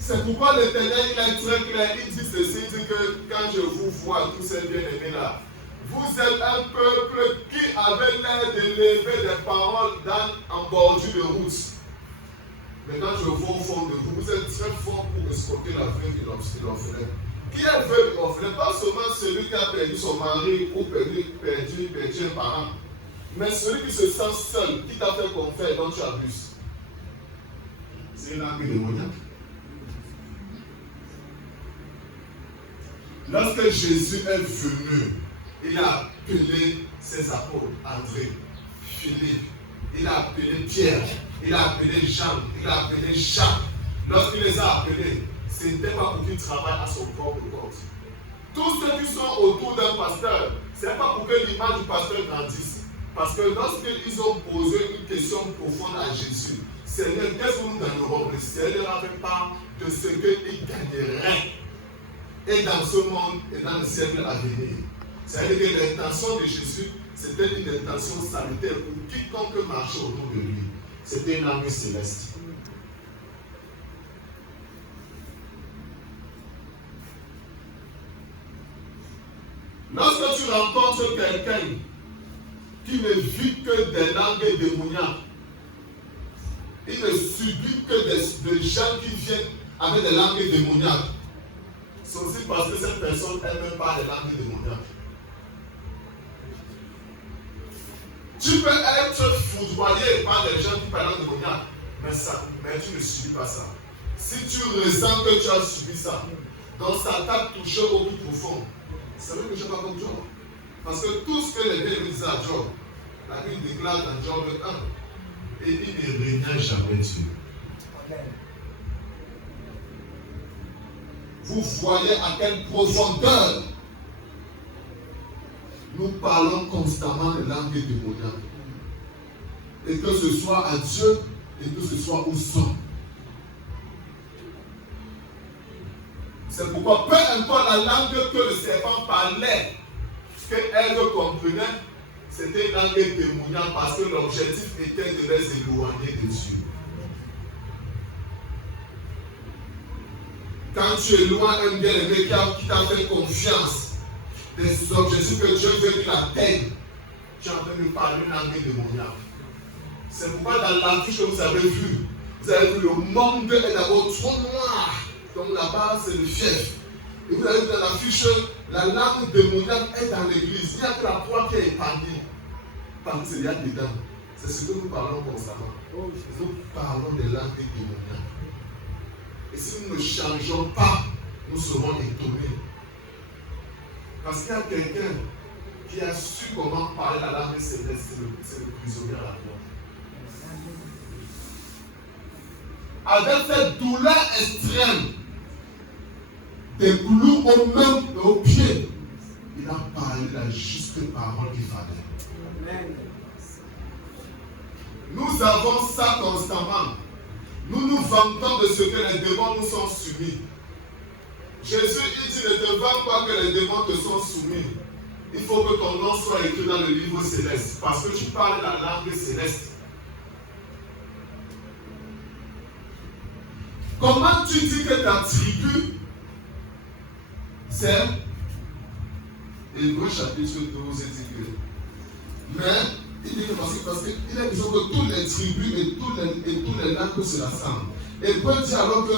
C'est pourquoi l'Éternel, il est très clair, il dit ceci, il dit que quand je vous vois, tous ces bien-aimés-là, vous êtes un peuple qui avait l'air de lever des paroles en bordure de route. Mais quand je vois au fond de vous, vous êtes très fort pour escorter la veuve et l'orphelin. Qui est veuve et orphelin? Pas seulement celui qui a perdu son mari ou perdu un parent, mais celui qui se sent seul, qui t'a fait confiance et dont tu abuses. C'est une langue démoniaque. Lorsque Jésus est venu, il a appelé ses apôtres, André, Philippe, il a appelé Pierre, il a appelé Jean, il a appelé Jacques. Lorsqu'il les a appelés, ce n'était pas pour qu'ils travaillent à son propre compte. Tous ceux qui sont autour d'un pasteur, ce n'est pas pour que l'image du pasteur grandisse. Parce que lorsqu'ils ont posé une question profonde à Jésus, Seigneur, qu'est-ce que nous gagnerons? Le Seigneur n'avait pas de ce qu'il gagnerait. Et dans ce monde et dans le siècle à venir. C'est-à-dire que l'intention de Jésus, c'était une intention salutaire pour quiconque marchait autour de lui. C'était une langue céleste. Lorsque tu rencontres quelqu'un qui ne vit que des langues démoniaques, il ne subit que des gens qui viennent avec des langues démoniaques, c'est aussi parce que cette personne n'aime pas les langues démoniaques. Tu peux être foudroyé par les gens qui parlent démoniaques, mais tu ne subis pas ça. Si tu ressens que tu as subi ça, donc ça t'a touché au plus profond. C'est vrai que je ne sais pas comme Job. Parce que tout ce que les Bibles disent à Job, la Bible déclare dans Job 1, et il ne régna jamais Dieu. Vous voyez à quelle profondeur nous parlons constamment de langue démoniaque. Et que ce soit à Dieu et que ce soit aux hommes. C'est pourquoi peu importe la langue que le serpent parlait, ce qu'elle comprenait, c'était une langue démoniaque parce que l'objectif était de les éloigner de Dieu. Quand tu éloignes un bien-aimé qui t'a fait confiance des objectifs que Dieu veut qu'il atteigne, tu es en train de parler une langue démoniaque. C'est pourquoi dans l'affiche que vous avez vu le monde est d'abord trop noir. Donc là-bas, c'est le fief. Et vous avez vu dans l'affiche, la langue démoniaque est dans l'église. Il n'y a que la croix qui est épargnée. Parmi ces liens dedans. C'est ce que nous parlons constamment. Nous parlons des langues démoniaques. Et si nous ne changeons pas, nous serons étonnés. Parce qu'il y a quelqu'un qui a su comment parler la langue céleste, c'est le prisonnier à la croix. Avec cette douleur extrême, des clous aux mains et aux pieds, il a parlé la juste parole qu'il fallait. Nous avons ça constamment. Nous nous vantons de ce que les démons nous sont soumis. Jésus, il dit, ne te vante pas que les démons te sont soumis. Il faut que ton nom soit écrit dans le livre céleste. Parce que tu parles la langue céleste. Comment tu dis que ta tribu, c'est Hébreux chapitre 12 et dit que. Mais, il dit que parce qu'il est question que toutes les tribus et toutes les langues se rassemblent. Et Paul dit alors que,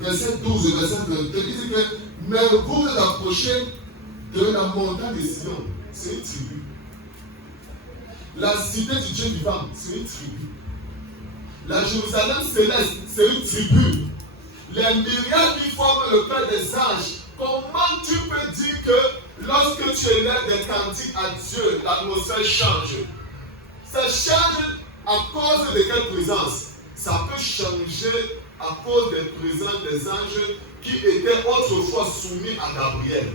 verset 12 et verset 22, il dit que, mais vous vous approchez de la montagne de Sion, c'est une tribu. La cité du Dieu vivant, c'est une tribu. La Jérusalem céleste, c'est une tribu. Les myriades qui forment le cœur des anges. Comment tu peux dire que lorsque tu élèves des cantiques à Dieu, l'atmosphère change? Ça change à cause de quelle présence? Ça peut changer à cause des présences des anges qui étaient autrefois soumis à Gabriel,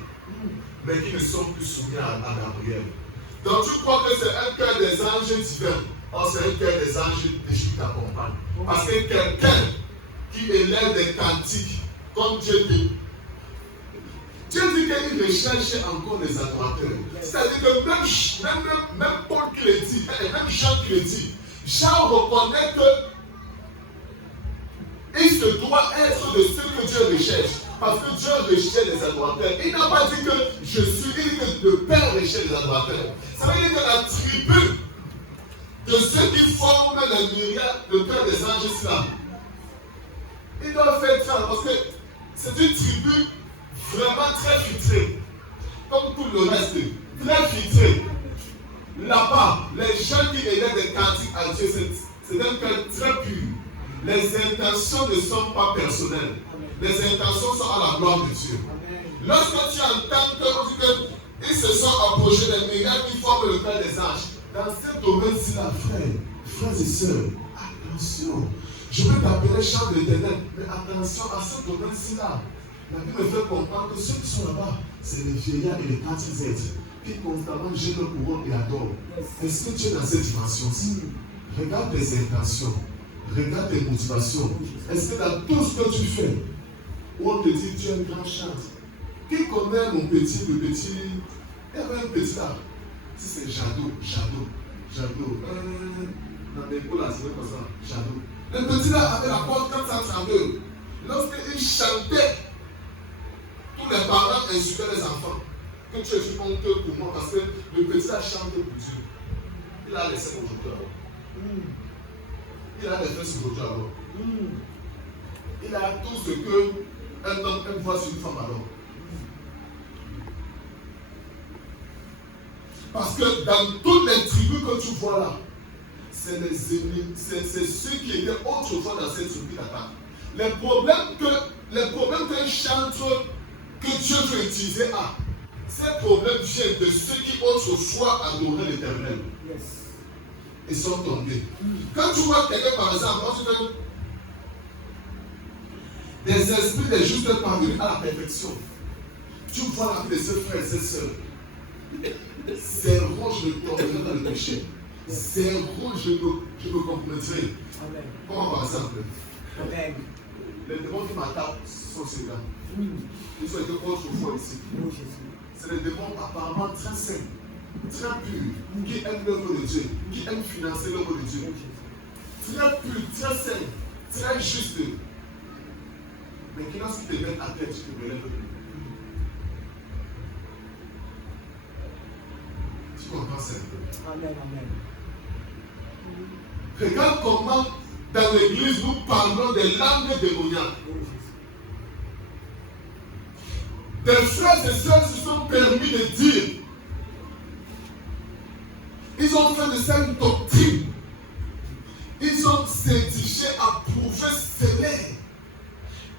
mais qui ne sont plus soumis à Gabriel. Donc tu crois que c'est un cœur des anges divins? Or c'est un cœur des anges qui t'accompagne. Parce que quelqu'un qui élève des cantiques comme Dieu dit, Dieu dit qu'il recherche encore des adorateurs. C'est-à-dire que même Paul qui le dit, et même Jean qui le dit, Jean reconnaît qu'il se doit être de ceux que Dieu recherche. Parce que Dieu recherche les adorateurs. Il n'a pas dit que je suis, il dit que le Père recherche les adorateurs. Ça veut dire que la tribu de ceux qui forment les myriades, le cœur des anges islam, ils doivent faire ça parce que c'est une tribu vraiment très filtrée, comme tout le reste, très filtrée. Là-bas, les gens qui élèvent des cantiques à Dieu, c'est un cœur très pur. Les intentions ne sont pas personnelles. Les intentions sont à la gloire de Dieu. Lorsque tu entends qu'ils se sont approchés des myriades qui forment le cœur des anges, dans ce domaine-ci, frères et sœurs, attention. Je veux t'appeler chant de l'éternel, mais attention à ce domaine-ci. La Bible me fait comprendre que ceux qui sont là-bas, c'est les vieillards et les petits êtres qui constamment jettent le couronne et adorent. Est-ce que tu es dans cette dimension-ci? Regarde tes intentions, regarde tes motivations. Est-ce que dans tout ce que tu fais, où on te dit tu es un grand chant, qui connaît mon petit, il y avait un petit là. Si c'est Jadot. Dans mes cours là, c'est comme ça, Jadot. Le petit là avait la porte 432. Lorsqu'il chantait, tous les parents insultaient les enfants. Que tu es honteux pour moi parce que le petit là chante pour Dieu. Il a laissé aujourd'hui alors. Il a laissé sur aujourd'hui alors. Il a tout ce qu'un homme aime voir sur une femme alors. Parce que dans toutes les tribus que tu vois là, c'est les ennemis, c'est ceux qui étaient autrefois dans cette tribu d'attaque. Les problèmes qu'un chanteur que Dieu veut utiliser a, ces problèmes viennent de ceux qui autrefois adoraient l'Éternel. Et sont tombés. Quand tu vois quelqu'un par exemple, des esprits des justes parvenus à la perfection, tu vois la vie de ses frères et ses sœurs. Zéro, je me tomberai dans le péché. Zéro, je me compromettrai. Comment par exemple? Les démons qui m'attaquent sont ceux-là. Ils ont été autrefois ici. C'est des démons apparemment très sains, très purs, qui aiment l'œuvre de Dieu, qui aiment financer l'œuvre de Dieu. Très purs, très sains, très justes. Mais qui lorsqu'ils te mettent à tête, tu te relèves de lui. content, Seigneur. Amen, amen. Regarde comment dans l'église nous parlons des langues démoniaques. Des frères et sœurs se sont permis de dire, ils ont fait de ça une doctrine. Ils ont certifié, approuvé, scellé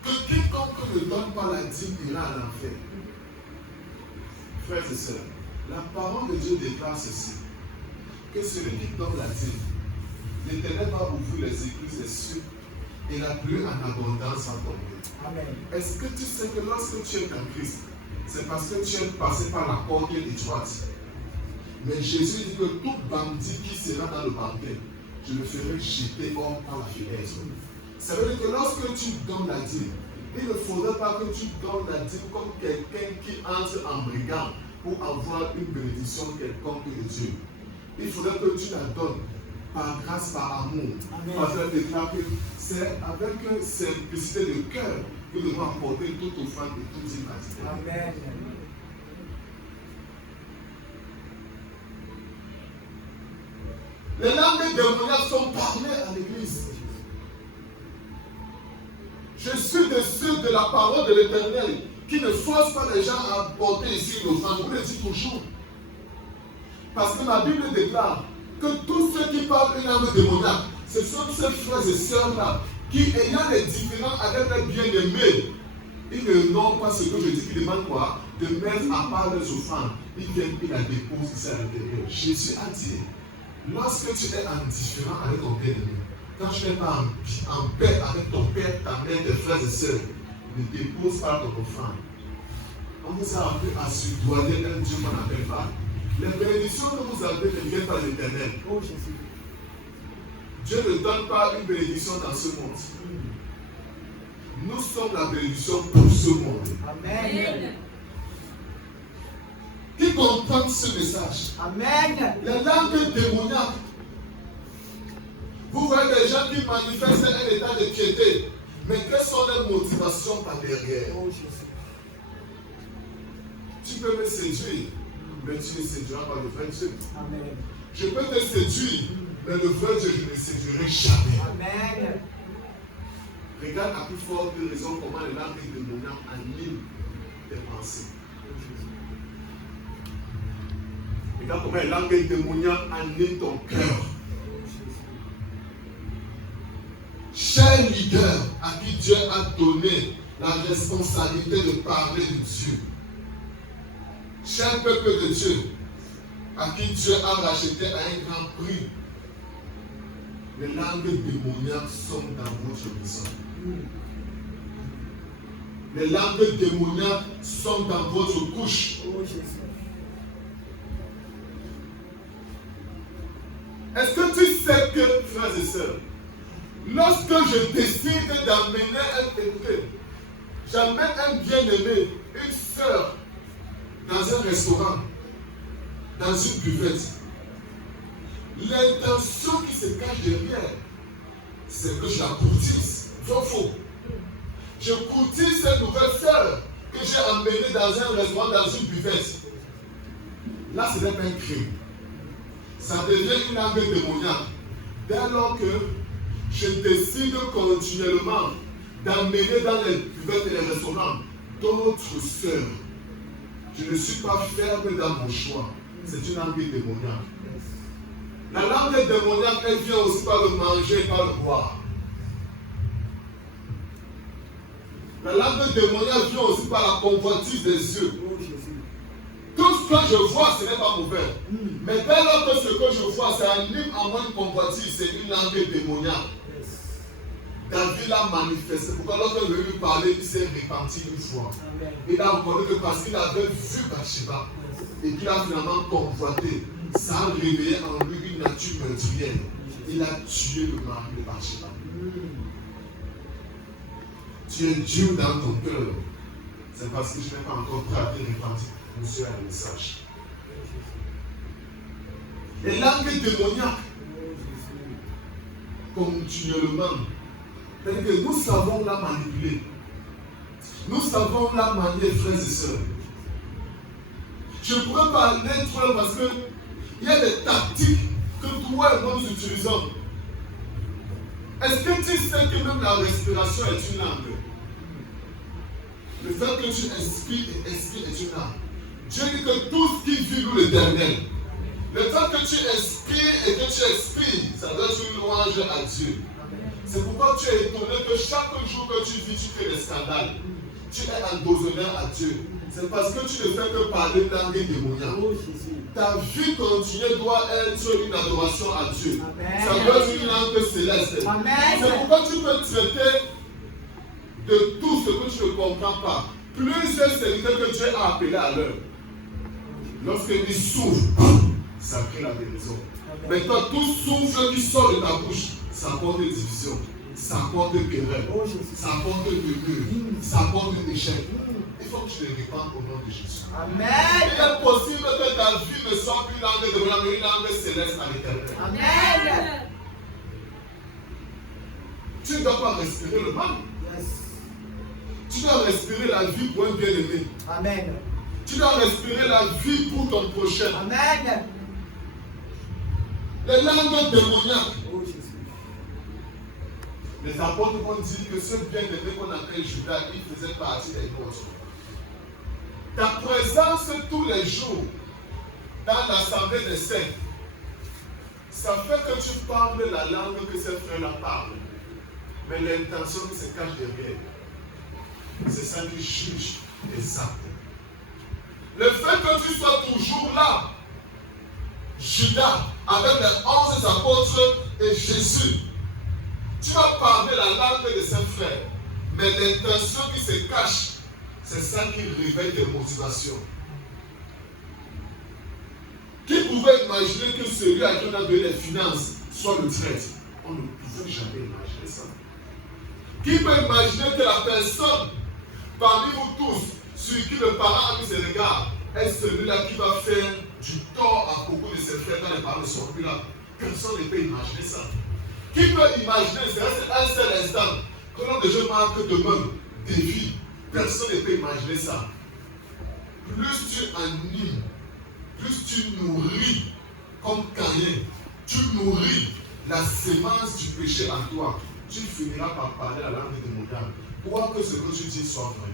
que quiconque ne donne pas la dîme ira à l'enfer. Frères et sœurs, la parole de Dieu déclare ceci, que celui qui donne la dîme, l'Éternel va ouvrir les écluses des cieux et la pluie en abondance va tomber. Amen. Est-ce que tu sais que lorsque tu es en Christ, c'est parce que tu es passé par la porte étroite? Mais Jésus dit que tout bandit qui sera dans le banquet, je le ferai jeter hors par la fenêtre. Ça veut dire que lorsque tu donnes la dîme, il ne faudrait pas que tu donnes la dîme comme quelqu'un qui entre en brigand pour avoir une bénédiction quelconque de Dieu. Il faudrait que tu la donnes par grâce, par amour. Amen. Parce qu'elle déclare que c'est avec simplicité de cœur que nous devons apporter toute offrande et toute dîme à Dieu. Amen. Les langues démoniaques sont parlées à l'église. Je suis de ceux de la parole de l'Éternel qui ne force pas les gens à apporter ici une offrande. Je vous le dis toujours. Parce que ma Bible déclare que tous ceux qui parlent une langue démoniaque, ce sont ces frères et sœurs-là qui, ayant les différends avec leurs bien-aimés, ils n'ont pas ce que je dis, ils demandent quoi? De mettre à part leurs offrandes. Ils viennent, ils la déposent ici à l'intérieur. Jésus a dit, lorsque tu es en différend avec ton bien-aimé, quand tu n'es pas en paix avec ton père, ta mère, tes frères et sœurs, ne dépose pas ton offrande. On vous a appris à soudoyer un Dieu qu'on n'appelle pas. Les bénédictions que vous avez ne viennent pas de l'Éternel. Oh Jésus. Dieu ne donne pas une bénédiction dans ce monde. Nous sommes la bénédiction pour ce monde. Amen. Qui comprend ce message? Amen. Les langues démoniaques. Vous voyez des gens qui manifestent un état de piété. Mais quelles sont les motivations par derrière? Oh Jésus. Tu peux me séduire, mais tu ne séduiras pas le vrai Dieu. Amen. Je peux te séduire, mais le vrai Dieu, je ne le séduirai jamais. Amen. Regarde à plus forte raison comment les langues démoniaques animent tes pensées. Regarde comment les langues démoniaques animent ton cœur. Cher leader à qui Dieu a donné la responsabilité de parler de Dieu. Cher peuple de Dieu, à qui Dieu a racheté à un grand prix, les langues démoniaques sont dans votre maison. Les langues démoniaques sont dans votre couche. Oh Jésus. Est-ce que tu sais que, frères et sœurs, lorsque je décide d'amener un écouté, j'amène un bien-aimé, une sœur, dans un restaurant, dans une buvette, l'intention qui se cache derrière, c'est que je la courtise. Faux. Je courtise cette nouvelle sœur que j'ai emmenée dans un restaurant, dans une buvette. Là, ce n'est pas un crime. Ça devient une langue démoniaque. Dès lors que je décide continuellement d'emmener dans les buvettes et les restaurants d'autres sœurs, je ne suis pas ferme dans mon choix. C'est une langue démoniaque. La langue démoniaque, elle vient aussi par le manger et par le boire. La langue démoniaque vient aussi par la convoitise des yeux. Oh Jésus. Tout ce que je vois, ce n'est pas mauvais. Mais dès lors que ce que je vois, ça anime en moi une convoitise, c'est une langue démoniaque. David l'a manifesté. Pourquoi lorsqu'il veut lui parler, il s'est repenti une fois. Amen. Il a reconnu que parce qu'il avait vu Bathsheba et qu'il a finalement convoité, ça a réveillé en lui une nature meurtrière. Il a tué le mari de Bathsheba. Tu es dur dans ton cœur. C'est parce que je n'ai pas encore prêt à te repentir. Monsieur a un message. Les langues démoniaques, continuellement, c'est-à-dire que nous savons la manipuler. Nous savons la manier, frères et sœurs. Je pourrais parler trop parce que il y a des tactiques que toi et moi nous utilisons. Est-ce que tu sais que même la respiration est une langue? Le fait que tu inspires et expires est une langue. Dieu dit que tout ce qui vit loue l'Éternel. Le fait que tu inspires et que tu expires, ça doit être une louange à Dieu. C'est pourquoi tu es étonné que chaque jour que tu vis, tu fais des scandales. Tu es un dosonneur à Dieu. C'est parce que tu ne fais que parler langue démoniaque. Ta vie continue doit être une adoration à Dieu. Amen. Ça doit être une langue céleste. Amen. C'est pourquoi tu peux traiter de tout ce que tu ne comprends pas. Plusieurs serviteurs que Dieu a appelés à l'heure. Lorsqu'ils souffrent, ça crée la guérison. Mais quand tout souffle qui sort de ta bouche, ça apporte des divisions, ça apporte des querelles, ça apporte des murs, ça apporte des échecs. Il faut que tu les répandes au nom de Jésus. Amen. Il est possible que ta vie ne soit plus une langue de blanc, mais une langue céleste à l'Éternel. Amen. Tu ne dois pas respirer le mal. Yes. Tu dois respirer la vie pour un bien-aimé. Amen. Tu dois respirer la vie pour ton prochain. Amen. Les langues démoniaques. Oh, les apôtres vont dire que ce bien-aimé qu'on appelle Judas, il faisait partie des nôtres. Ta présence tous les jours dans l'assemblée des saints, ça fait que tu parles la langue que ces frères-là parlent. Mais l'intention qui se cache derrière, c'est ça qui juge exact. Le fait que tu sois toujours là, Judas, avec les 11 apôtres et Jésus, tu vas parler la langue de ses frères. Mais l'intention qui se cache, c'est ça qui révèle des motivations. Qui pouvait imaginer que celui à qui on a donné les finances soit le traître? On ne pouvait jamais imaginer ça. Qui peut imaginer que la personne parmi vous tous, sur qui le parent a mis ses regards, est celui-là qui va faire du tort à beaucoup de ses frères quand les parents ne sont plus là? Personne ne peut imaginer ça. Qui peut imaginer, c'est un seul instant, que l'on déjà marque demain des vies? Personne ne peut imaginer ça. Plus tu animes, plus tu nourris, comme Caïn, tu nourris la sémence du péché en toi, tu finiras par parler la langue démoniaque. Quoi que ce que tu dis soit vrai.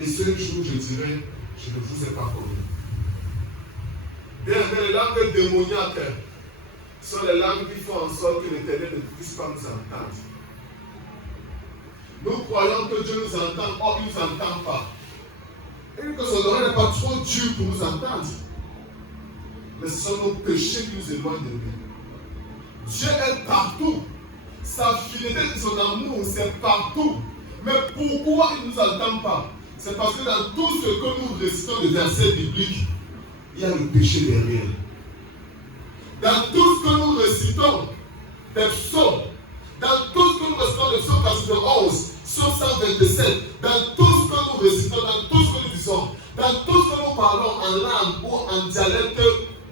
Et ce jour, je dirais, je ne vous ai pas connu. Les langues démoniaques sont les langues qui font en sorte que l'Éternel ne puisse pas nous entendre. Nous croyons que Dieu nous entend, or il ne nous entend pas. Et que son oreille n'est pas trop dur pour nous entendre. Mais ce sont nos péchés qui nous éloignent de lui. Dieu est partout. Sa fidélité et son amour, c'est partout. Mais pourquoi il ne nous entend pas? C'est parce que dans tout ce que nous récitons de versets bibliques, il y a le péché derrière. Dans tout ce que nous récitons des psaumes, dans tout ce que nous récitons des psaumes 91, psaume 127, dans tout ce que nous récitons, dans tout ce que nous disons, dans tout ce que nous parlons en langue ou en dialecte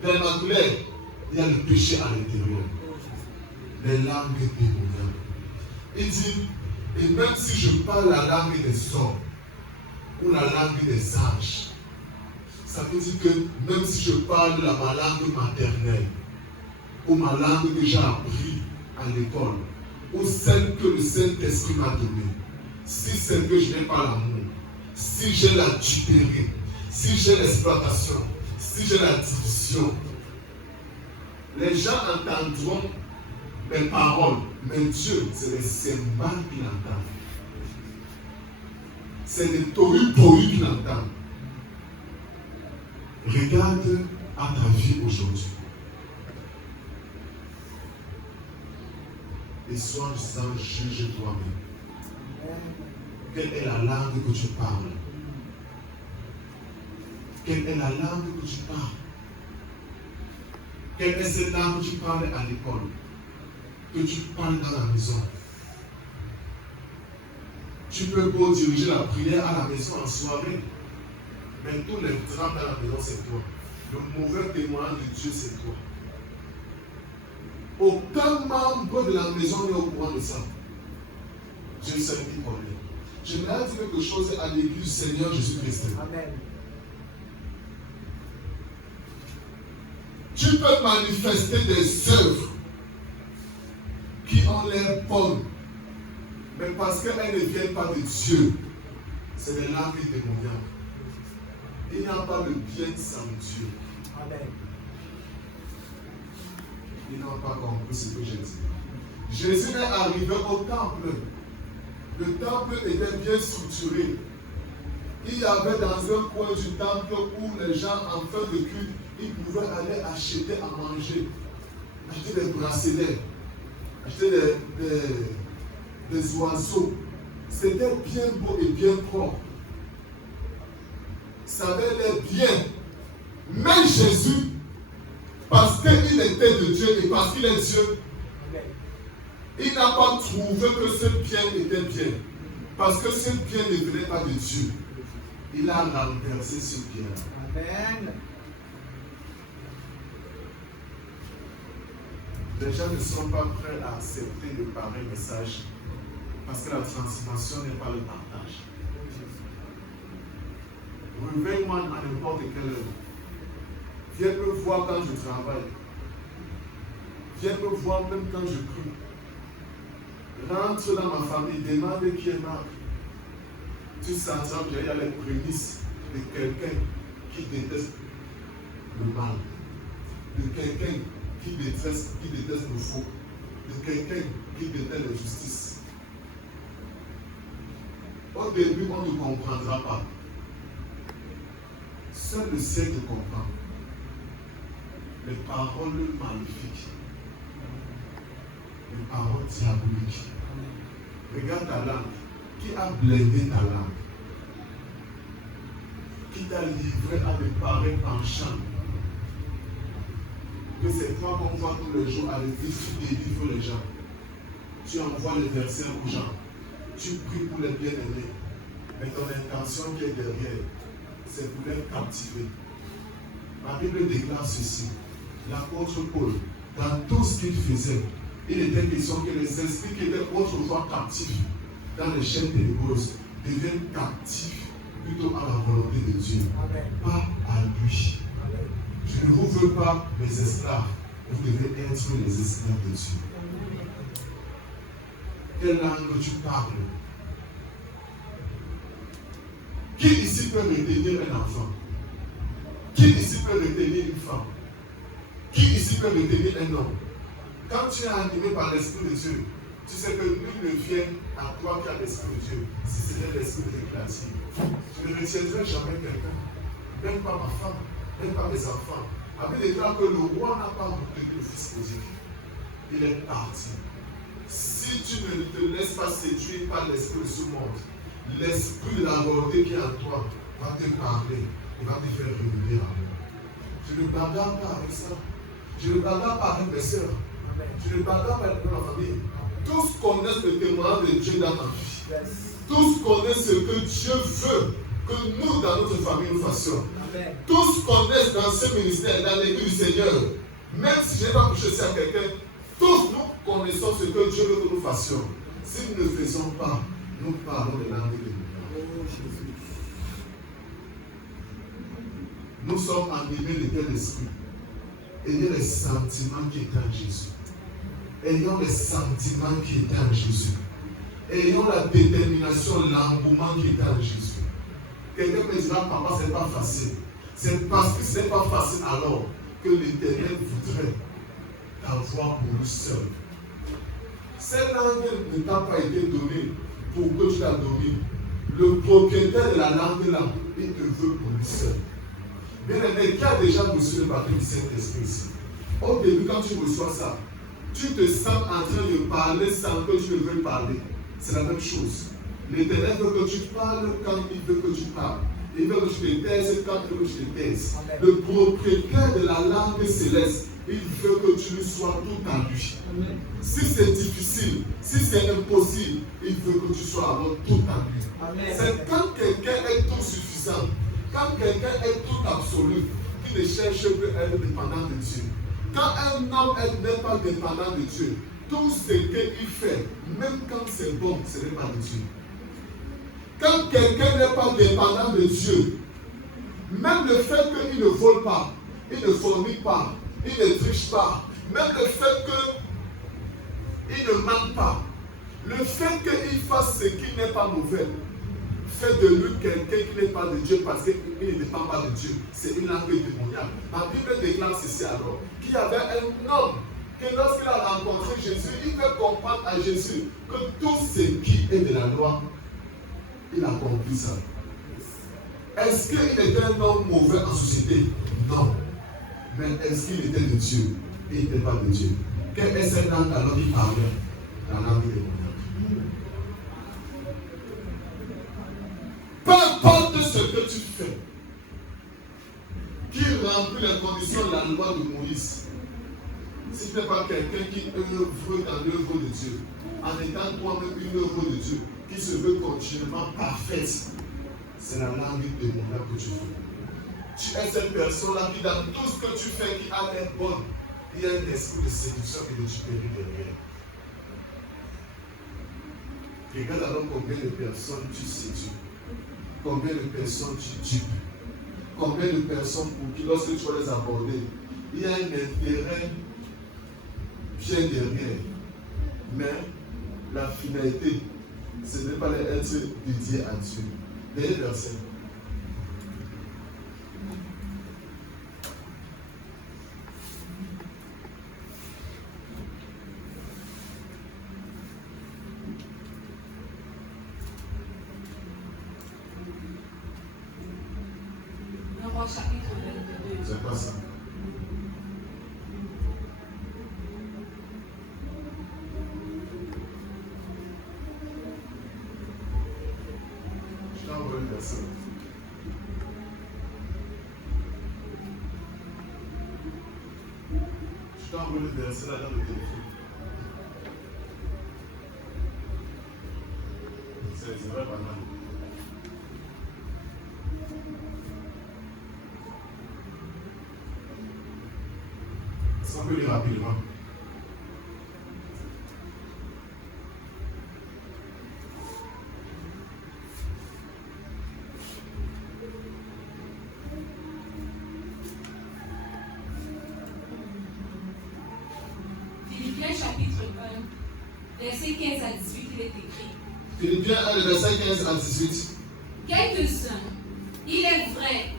vernaculaire, il y a le péché à l'intérieur. Les langues démoniaques. Il dit, et même si je parle la langue des hommes ou la langue des anges, ça veut dire que même si je parle ma langue maternelle ou ma langue que j'ai appris à l'école ou celle que le Saint-Esprit m'a donnée, si c'est que je n'ai pas l'amour, si j'ai la tuperie, si j'ai l'exploitation, si j'ai la division, les gens entendront mes paroles, mais Dieu, c'est les cymbales qui l'entendent. C'est les tohu-bohu qui l'entendent. Regarde à ta vie aujourd'hui. Et sois sans juger toi-même. Quelle est la langue que tu parles? Quelle est la langue que tu parles? Quelle est cette langue que tu parles à l'école? Que tu parles dans la maison? Tu peux pas diriger la prière à la maison en soirée. Mais tous les drames dans la maison, c'est toi. Le mauvais témoin de Dieu, c'est toi. Aucun membre de la maison n'est au courant de ça. Dieu seul qui connaît. J'aimerais dire quelque chose à l'église Seigneur Jésus-Christ. Amen. Tu peux manifester des œuvres qui ont l'air bonnes, mais parce qu'elles ne viennent pas de Dieu, c'est des langues démoniaques. Il n'y a pas de bien sans Dieu. Amen. Ils n'ont pas compris ce que j'ai dit. Jésus est arrivé au temple. Le temple était bien structuré. Il y avait dans un coin du temple où les gens en fin de culte, ils pouvaient aller acheter à manger, acheter des bracelets, acheter des oiseaux. C'était bien beau et bien propre. Ça avait l'air bien. Mais Jésus, parce qu'il était de Dieu et parce qu'il est Dieu, il n'a pas trouvé que ce bien était bien. Parce que ce bien ne venait pas de Dieu. Il a renversé ce bien. Amen. Les gens ne sont pas prêts à accepter le pareil message parce que la transformation n'est pas le partage. Réveille-moi à n'importe quelle heure. Viens me voir quand je travaille. Viens me voir même quand je prie. Rentre dans ma famille, demande qui est Marc. Tu sentiras qu'il y a les prémices de quelqu'un qui déteste le mal, de quelqu'un qui déteste le faux, de quelqu'un qui déteste la justice. Au début, on ne comprendra pas. Seul le ciel comprend. Les paroles magnifiques, les paroles diaboliques. Regarde ta langue. Qui a blindé ta langue? Qui t'a livré à des pareils penchants? Que c'est toi qu'on voit tous les jours à l'église, tu délivres les gens. Tu envoies les versets aux gens. Tu pries pour les bien-aimés. Mais ton intention qui est derrière, c'est pour les captiver. La Bible déclare ceci. L'apôtre Paul, dans tout ce qu'il faisait, il était question que les esprits qui étaient autrefois captifs dans les chaînes ténébreuses deviennent captifs plutôt à la volonté de Dieu, Amen. pas à lui. Amen. Je ne vous veux pas mes esclaves, vous devez être les esclaves de Dieu. Quelle langue tu parles? Qui ici peut retenir un enfant? Qui ici peut retenir une femme? Qui ici peut retenir un homme? Quand tu es animé par l'Esprit de Dieu, tu sais que lui ne vient à toi qu'à l'Esprit de Dieu, si c'était l'Esprit de Dieu. Je ne retiendrai jamais quelqu'un, même pas ma femme, même pas mes enfants. Avec les cas que le roi n'a pas retenu le fils positif, il est parti. Si tu ne te laisses pas séduire par l'Esprit de ce monde, l'Esprit de la volonté qui est en toi va te parler et va te faire revenir à moi. Je ne bagarre pas avec ça. Je ne bagarre pas avec mes soeurs. Je ne bagarre pas avec ma famille. Tous connaissent le témoignage de Dieu dans ma vie. Tous connaissent ce que Dieu veut que nous, dans notre famille, nous fassions. Amen. Tous connaissent dans ce ministère, dans l'église du Seigneur. Même si je n'ai pas touché ça à quelqu'un, tous nous connaissons ce que Dieu veut que nous fassions. Si nous ne faisons pas, nous parlons de langue de Oh, Jésus. Nous sommes animés de quel esprit? Ayez les sentiments qui étaient en Jésus. Ayons les sentiments qui étaient en Jésus. Ayons la détermination, l'engouement qui était en Jésus. Quelqu'un me dira, papa, ce n'est pas facile. C'est parce que ce n'est pas facile alors que l'Éternel voudrait t'avoir pour lui seul. Cette langue ne t'a pas été donnée pour que tu la domines. Le propriétaire de la langue là, il te veut pour lui seul. Bien aimé, qui a déjà reçu le baptême du Saint-Esprit ici? Au début, quand tu reçois ça, tu te sens en train de parler sans que tu ne veuilles parler. C'est la même chose. L'Éternel veut que tu parles quand il veut que tu parles. Il veut que tu te taises quand il veut que tu te taises. Amen. Le propriétaire de la langue céleste, il veut que tu lui sois tout à lui. Amen. Si c'est difficile, si c'est impossible, il veut que tu sois alors tout à lui. Amen. C'est quand quelqu'un est tout suffisant, quand quelqu'un est tout absolu, qui ne cherche plus à être dépendant de Dieu. Quand un homme n'est pas dépendant de Dieu, tout ce qu'il fait, même quand c'est bon, ce n'est pas de Dieu. Quand quelqu'un n'est pas dépendant de Dieu, même le fait qu'il ne vole pas, il ne fornique pas, il ne triche pas. Même le fait qu'il ne manque pas, le fait qu'il fasse ce qui n'est pas mauvais, fait de lui quelqu'un qui n'est pas de Dieu parce qu'il ne dépend pas de Dieu. C'est une langue démoniaque. La Bible déclare ceci alors, qu'il y avait un homme que lorsqu'il a rencontré Jésus, il fait comprendre à Jésus que tout ce qui est de la loi, il a compris ça. Est-ce qu'il était un homme mauvais en société? Non. Mais est-ce qu'il était de Dieu? Il n'était pas de Dieu. Quelle est cette langue alors qu'il parlait? La langue démoniaque. Peu importe ce que tu fais, qui remplit les conditions de la loi de Moïse, si tu n'es pas quelqu'un qui œuvre dans l'œuvre de Dieu, en étant toi-même une œuvre de Dieu, qui se veut continuellement parfaite, c'est la langue démoniaque que tu fais. Tu es cette personne-là qui, dans tout ce que tu fais, qui a l'air bonne, il y a un esprit de séduction et de tuperie derrière. Regarde alors combien de personnes tu séduis, combien de personnes tu dupes, combien de personnes pour qui, lorsque tu vas les aborder, il y a un intérêt bien derrière. Mais la finalité, ce n'est pas être dédié à Dieu. Dernier verset. Chapitre 22. C'est quoi ça? Je t'envoie le verset. Je t'envoie le verset là dans le téléphone. C'est vrai, pas mal. On peut lire rapidement. Philippiens chapitre 1, verset 15 à 18, il est écrit. Philippiens 1, verset 15 à 18. Quelques-uns, il est vrai,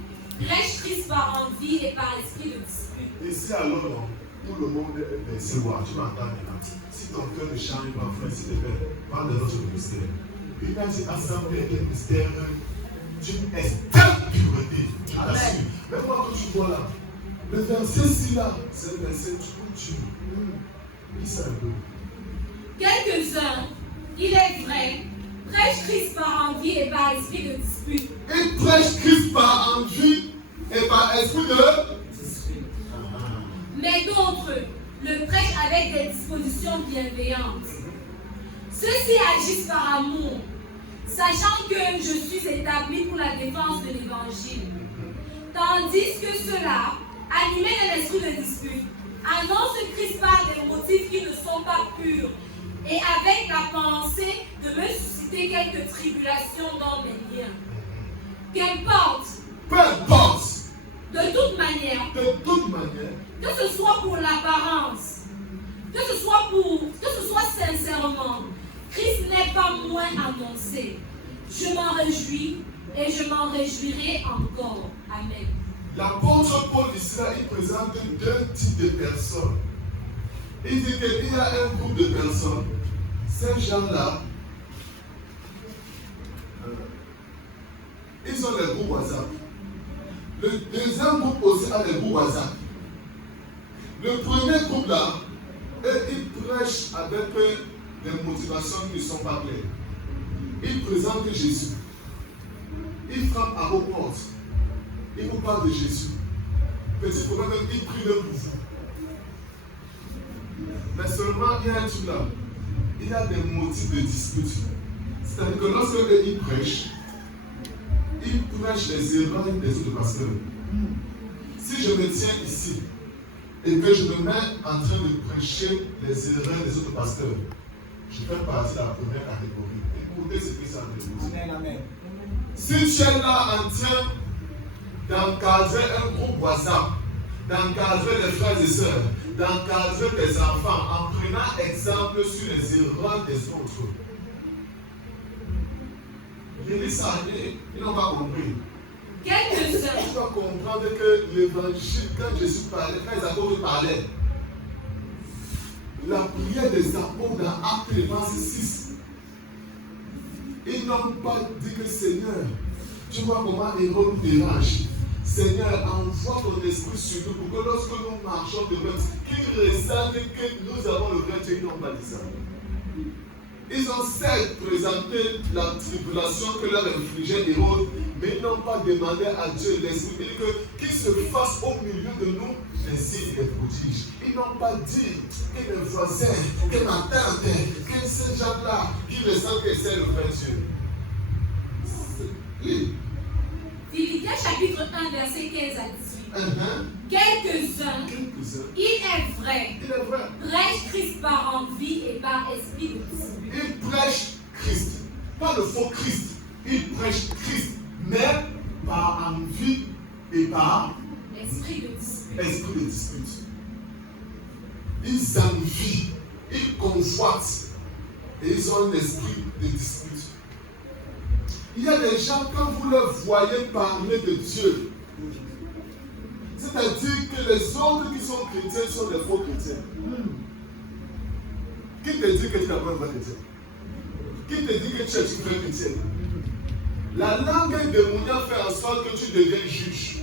prêchent Christ par envie et par esprit de dispute. Ici alors, tout le monde est blessé. Tu m'entends maintenant. Si ton cœur ne change pas, frère, s'il te plaît, parle de notre ministère. Il a dit assemblée et ministère d'une extrême pureté. Tu l'assumes. Mais moi, quand tu vois là, le verset 6 là, c'est le verset où tu lis ça un peu. Quelques-uns, il est vrai, prêchent Christ par envie et par esprit de dispute. Ils prêchent Christ par envie et par esprit de dispute. Mais d'autres le prêchent avec des dispositions bienveillantes. Ceux-ci agissent par amour, sachant que je suis établi pour la défense de l'évangile. Tandis que ceux-là, animés d'un esprit de dispute, annoncent Christ par des motifs qui ne sont pas purs et avec la pensée de me susciter quelques tribulations dans mes liens. Qu'importe, peu importe, de toute manière, que ce soit pour l'apparence, que ce soit sincèrement, Christ n'est pas moins annoncé. Je m'en réjouis et je m'en réjouirai encore. Amen. L'apôtre Paul ici, il présente deux types de personnes. Il dit qu'il y a un groupe de personnes. Ces gens-là, ils ont les groupes WhatsApp. Le deuxième groupe aussi a les groupes WhatsApp. Le premier groupe là, ils prêchent avec des motivations qui ne sont pas claires. Ils présentent Jésus. Ils frappent à vos portes. Ils vous parlent de Jésus. Petit problème, même ils prient pour vous. Mais seulement il y a un truc là. Il y a des motifs de dispute. C'est-à-dire que lorsque ils prêchent les erreurs des autres pasteurs. Si je me tiens ici et que je me mets en train de prêcher les erreurs des autres pasteurs, je fais partie de la première catégorie. Écoutez ce que ça veut dire. Amen, amen. Si tu es là en train d'encadrer un groupe WhatsApp d'encadrer les frères et sœurs, d'encadrer tes enfants en prenant exemple sur les erreurs des autres. Je dis ça, ils n'ont pas compris. Quelques-uns, Tu dois comprendre que l'évangile, quand Jésus parlait, quand les apôtres parlaient, la prière des apôtres dans Actes 26, ils n'ont pas dit que Seigneur, tu vois comment Hérode nous dérange. Seigneur, envoie ton esprit sur nous pour que lorsque nous marchons demain, qu'ils ressentent que nous avons le vrai Dieu. Ils n'ont pas dit ça. Ils ont certes présenté la tribulation que leur infligeait Hérode, mais ils n'ont pas demandé à Dieu l'esprit. Il dit qu'il se fasse au milieu de nous des signes et des prodiges. Ils n'ont pas dit que mes voisins, que ma tante, que ces gens-là qui ressentent que c'est le vrai Dieu. Oui. Philippiens chapitre 1, verset 15 à 18. Quelques-uns, il est vrai, prêchent Christ par envie et par esprit de discipline. Ils prêchent Christ, pas le faux Christ. Ils prêchent Christ, mais par envie et par esprit de discipline. Esprit de dispute. Ils envient, ils convoitent et ils ont un esprit de dispute. Il y a des gens, quand vous leur voyez parler de Dieu, c'est-à-dire que les autres qui sont chrétiens sont des faux chrétiens. Qui te dit que tu n'es pas un vrai chrétien? Qui te dit que tu es une vraie chrétienne? La langue démoniaque fait en sorte que tu deviens juge.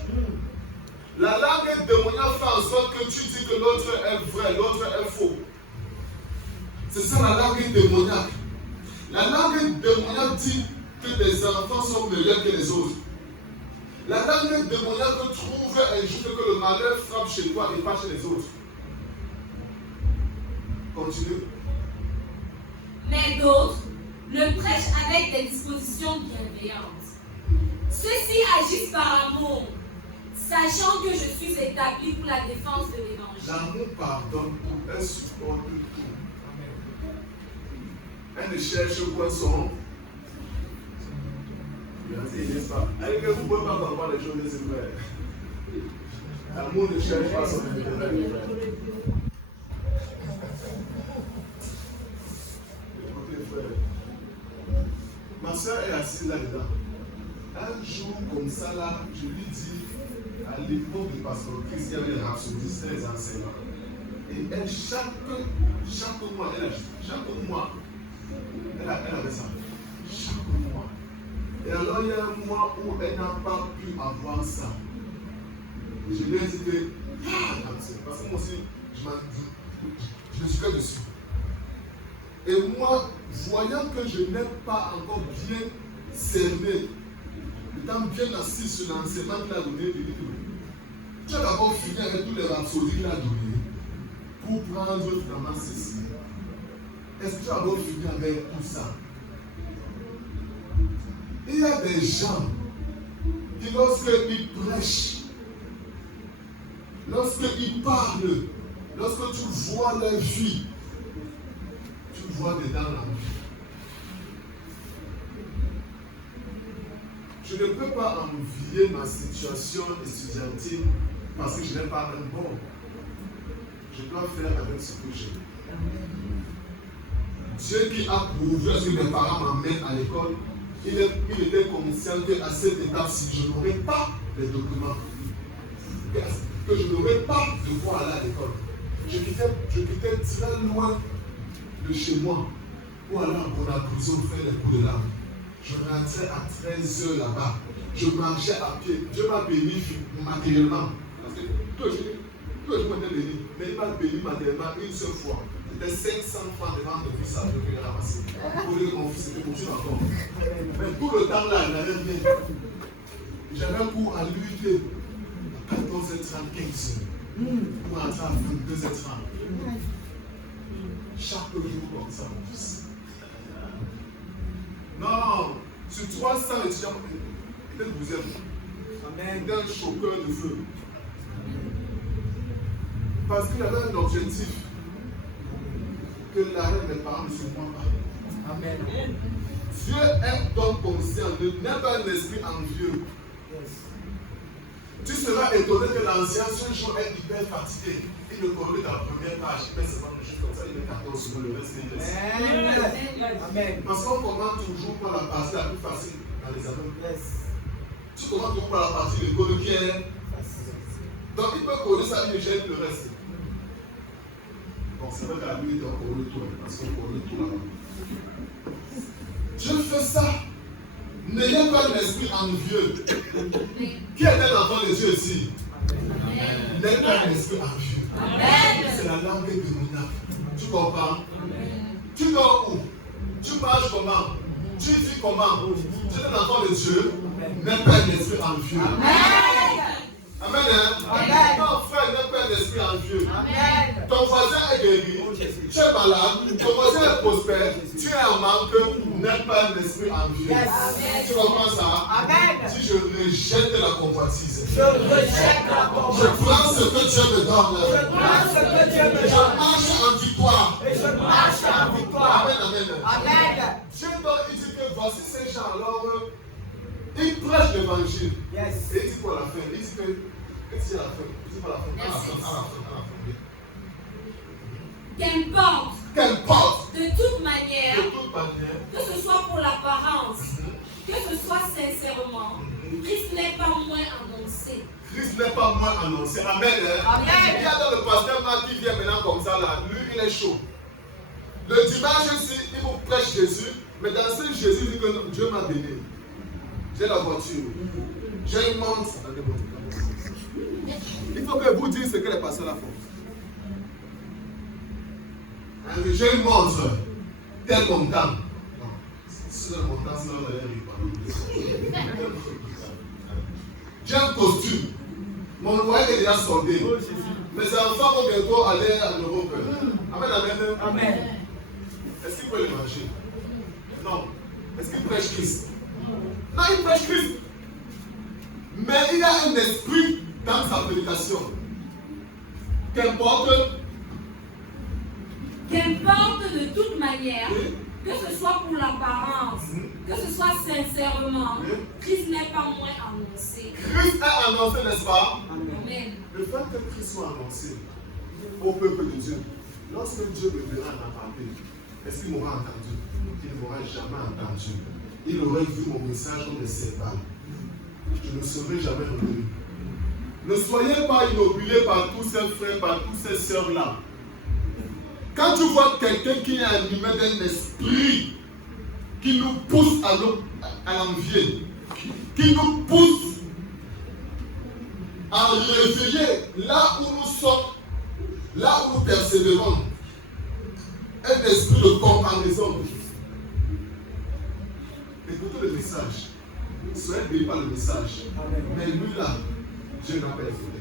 La langue démoniaque fait en sorte que tu dis que l'autre est vrai, l'autre est faux. C'est ça la langue démoniaque. La langue démoniaque dit que tes enfants sont meilleurs que les autres. La langue démoniaque trouve injuste que le malheur frappe chez toi et pas chez les autres. Continue. Mais d'autres le prêchent avec des dispositions bienveillantes. Ceux-ci agissent par amour, sachant que je suis établi pour la défense de l'évangile. L'amour pardonne tout, elle supporte tout. Elle ne cherche point son. N'est-ce pas? Elle ne pouvez pas comprendre les choses, c'est vrai. L'amour ne cherche pas son intérêt. Écoutez, frère. Ma soeur est assise là-dedans. Un jour comme ça, là, je lui dis, à l'époque du pasteur Christ, il y avait les rhapsodistes, les enseignants. Et elle, chaque mois, elle avait ça. Chaque mois. Et alors, il y a un mois où elle n'a pas pu avoir ça. Et je lui ai dit que, parce que moi aussi, je me suis fait dessus. Et moi, voyant que je n'ai pas encore bien cerné, étant bien assis sur l'enseignement qu'il a donné, tu as d'abord fini avec tous les rhapsodies qu'il a donné pour prendre finalement ceci. Est-ce que tu as d'abord fini avec tout ça? Il y a des gens qui, lorsqu'ils prêchent, lorsqu'ils parlent, lorsque tu vois leur vie, tu vois dedans la vie. Je ne peux pas envier ma situation estudiantine parce que je n'ai pas un bon. Je dois faire avec ce que j'ai. Dieu qui a prouvé ce que mes parents m'emmènent à l'école, il était conscient qu'à cette étape-ci, je n'aurais pas les documents, que je n'aurais pas de quoi aller à l'école. Je quittais très loin de chez moi pour aller en Bonne-Prison faire les cours de langue. Je rentrais à 13h là-bas. Je marchais à pied. Dieu m'a béni matériellement. Parce que tout le monde était béni. Mais il m'a béni matériellement une seule fois. C'était 500 francs de vente de fils à Dieu que j'ai ramassé. Pour dire que mon fils était continue encore. Mais tout le temps là, il n'allait bien. J'avais un cours à l'UIT à 14h35 pour rentrer à 22h30. Chaque jour comme ça, mon fils. Non, sur 300 étudiants, il était 12e. Amen. D'un chauffeur de feu. Parce qu'il avait un objectif. Que l'arrêt des parents ne se voit pas. Amen. Dieu est donc conscient, n'est pas un esprit envieux. Yes. Tu seras étonné que l'ancien ce jour est hyper fatigué. Il ne connaît la première page, il fait seulement des choses comme ça, il met 14 secondes, le reste il laisse. Amen. Parce qu'on commence toujours par la partie la plus facile dans les examens. Tu commences toujours par la partie de code qui est. Donc il peut connaître ça, il gère le reste. Bon, c'est vrai qu'à lui, on connaît tout, parce qu'on connaît tout là-bas. Dieu fait ça. N'ayez pas l'esprit envieux. Qui est un enfant de Dieu ici? N'ayez pas l'esprit envieux. C'est la langue démoniaque. Tu comprends? Tu dors où? Tu marches comment? Tu vis comment? Tu es un enfant de Dieu. N'aie pas l'esprit envieux. Amen. Amen. Non, frère, n'aie pas l'esprit envieux. Ton voisin est guéri. Tu es malade. Ton voisin est prospère. Tu es en manque. N'aie pas l'esprit envieux. Tu comprends ça? Si je rejette la convoitise, je prends ce que Dieu me donne. Je marche en victoire. Amen. Dieu il dit que voici ces gens alors. Il prêche l'évangile. Et il dit quoi à la fin? Il dit que. Qu'est-ce qu'il y a à la fin? Il dit quoi à la fin? Qu'importe, de toute manière, que ce soit pour l'apparence, que ce soit sincèrement, Christ n'est pas moins annoncé. Christ n'est pas moins annoncé. Amen. Il y a dans le pasteur Marc qui vient maintenant comme ça là. Lui, il est chaud. Le dimanche ici, il vous prêche Jésus. Mais dans ce Jésus, il dit que Dieu m'a béni. J'ai la voiture. J'ai une montre. Il faut que vous dites ce que les pasteurs font. J'ai une montre. Tel montant. C'est le montant, c'est le j'ai un costume. Mon loyer est déjà soldé. Mes enfants vont bientôt aller à l'Europe. Amen, amen. Amen. Est-ce qu'il peut les manger? Non. Est-ce qu'il prêche Christ? Non, il prêche Christ. Mais il y a un esprit dans sa prédication. Qu'importe de toute manière, que ce soit pour l'apparence, que ce soit sincèrement, Christ n'est pas moins annoncé. Christ est annoncé, n'est-ce pas? Amen. Le fait que Christ soit annoncé au peuple de Dieu, lorsque Dieu me verra m'apporter, est-ce qu'il m'aura entendu? Il ne m'aura jamais entendu. Il aurait vu mon message comme des serpents. Je ne serai jamais revenu. Ne soyez pas inoculés par tous ces frères, par tous ces sœurs-là. Quand tu vois quelqu'un qui est animé d'un esprit qui nous pousse à l'envier, qui nous pousse à réveiller là où nous sommes, là où nous persévérons, un esprit de comparaison. Écoutez le message. Soyez bénis par le message. Mais lui là, Dieu n'a pas écouté.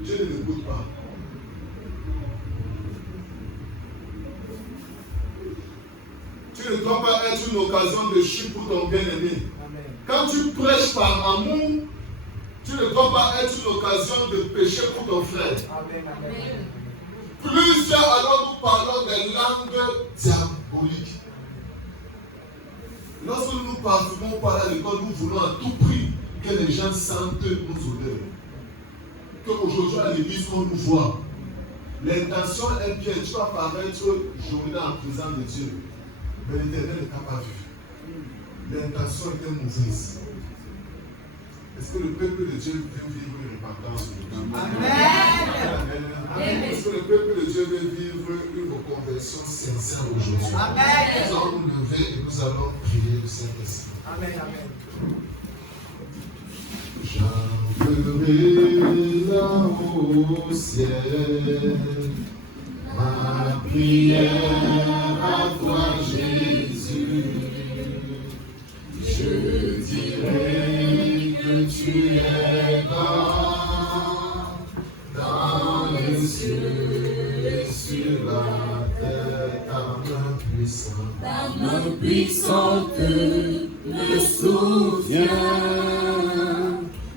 Dieu ne l'écoute pas. Tu ne dois pas être une occasion de chute pour ton bien-aimé. Quand tu prêches par amour, tu ne dois pas être une occasion de péché pour ton frère. Amen. Plusieurs alors nous parlons des langues diaboliques. Lorsque nous parfumons par l'école, nous voulons à tout prix que les gens sentent nos odeurs. Qu'aujourd'hui à l'église, on nous voit. L'intention est bien, tu vas paraître journée en présence de Dieu. Mais l'Éternel ne t'a pas vu. L'intention était mauvaise. Est-ce que le peuple de Dieu veut vivre une repentance aujourd'hui? Amen. Est-ce que le peuple de Dieu veut vivre une reconversion sincère aujourd'hui? Amen. Nous allons nous lever et nous allons prier le Saint-Esprit. Amen. Amen. J'enverrai là au ciel ma prière à toi, Jésus. Je dirai que tu es grand dans les cieux et sur la terre, ta main puissante me soutient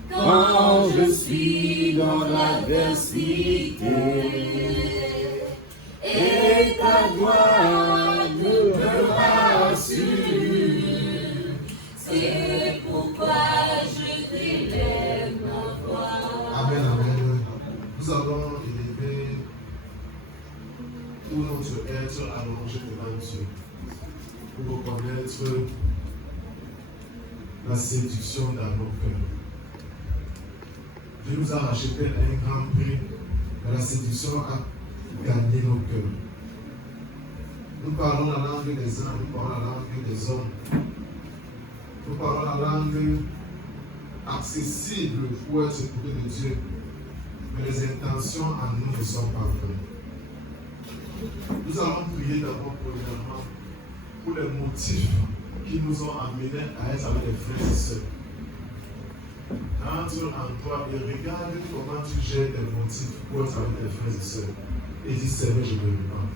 quand je suis dans l'adversité. Et ta voix me rassure. C'est pourquoi je t'élève. s'allonger devant Dieu pour reconnaître la séduction dans nos cœurs. Dieu nous a racheté un grand prix, mais la séduction a gagné nos cœurs. Nous parlons la langue des anges, nous parlons la langue des hommes. Nous parlons la langue accessible pour être écouté de Dieu. Mais les intentions en nous ne sont pas vraies. Nous allons prier d'abord premièrement pour les motifs qui nous ont amenés à être avec les frères et sœurs. Entre en toi et regarde comment tu gères tes motifs pour être avec tes frères et sœurs. Et dis, Seigneur, je me repens.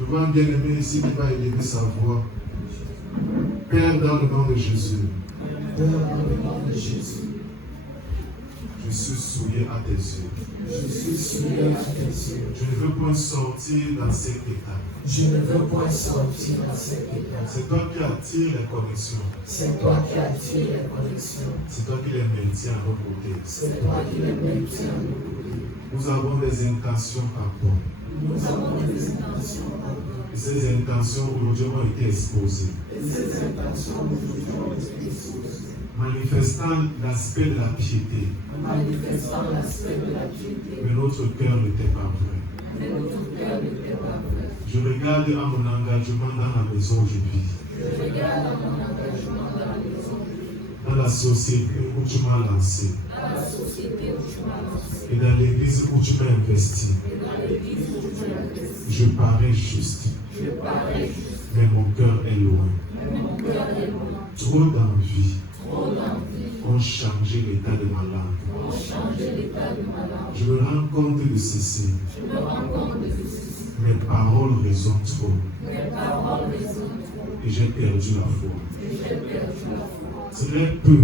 Je vois un bien-aimé ici qui va élever sa voix. Père, dans le nom de Jésus. Père, dans le nom de Jésus. Je suis souillé à tes yeux. Je suis souillé à tes yeux. Je ne veux point sortir dans cet état. Je ne veux point sortir dans cet état. C'est toi qui attires les connexions. C'est toi qui attires les connexions. C'est toi qui les maintiens à nos côtés. C'est toi qui les maintiens à nos côtés. Nous avons des intentions par toi. Nous avons des intentions par toi. Et ces intentions aujourd'hui ont été exposées. Et ces intentions aujourd'hui ont été exposées. Manifestant l'aspect de la piété. Manifestant l'aspect de la piété. Mais notre cœur n'était pas vrai. Mais notre cœur n'était pas vrai. Je regarde à mon engagement dans la maison où je vis. Je regarde à mon engagement dans la maison. Dans la société où tu m'as lancé. Dans la société où tu m'as lancé. Et dans l'église où tu m'as investi. Et dans l'église où tu m'as investi. Je parais juste. Je parais juste. Mais mon cœur est loin. Mais mon cœur est loin. Trop d'envie Trop d'envie. ont changé l'état de ma langue. Ont changé l'état de ma langue. Je me rends compte de ceci. Je me rends compte de ceci. Mes paroles résonnent trop. Mes paroles résonnent trop. Et j'ai perdu la foi. Et j'ai perdu la foi. Très peu,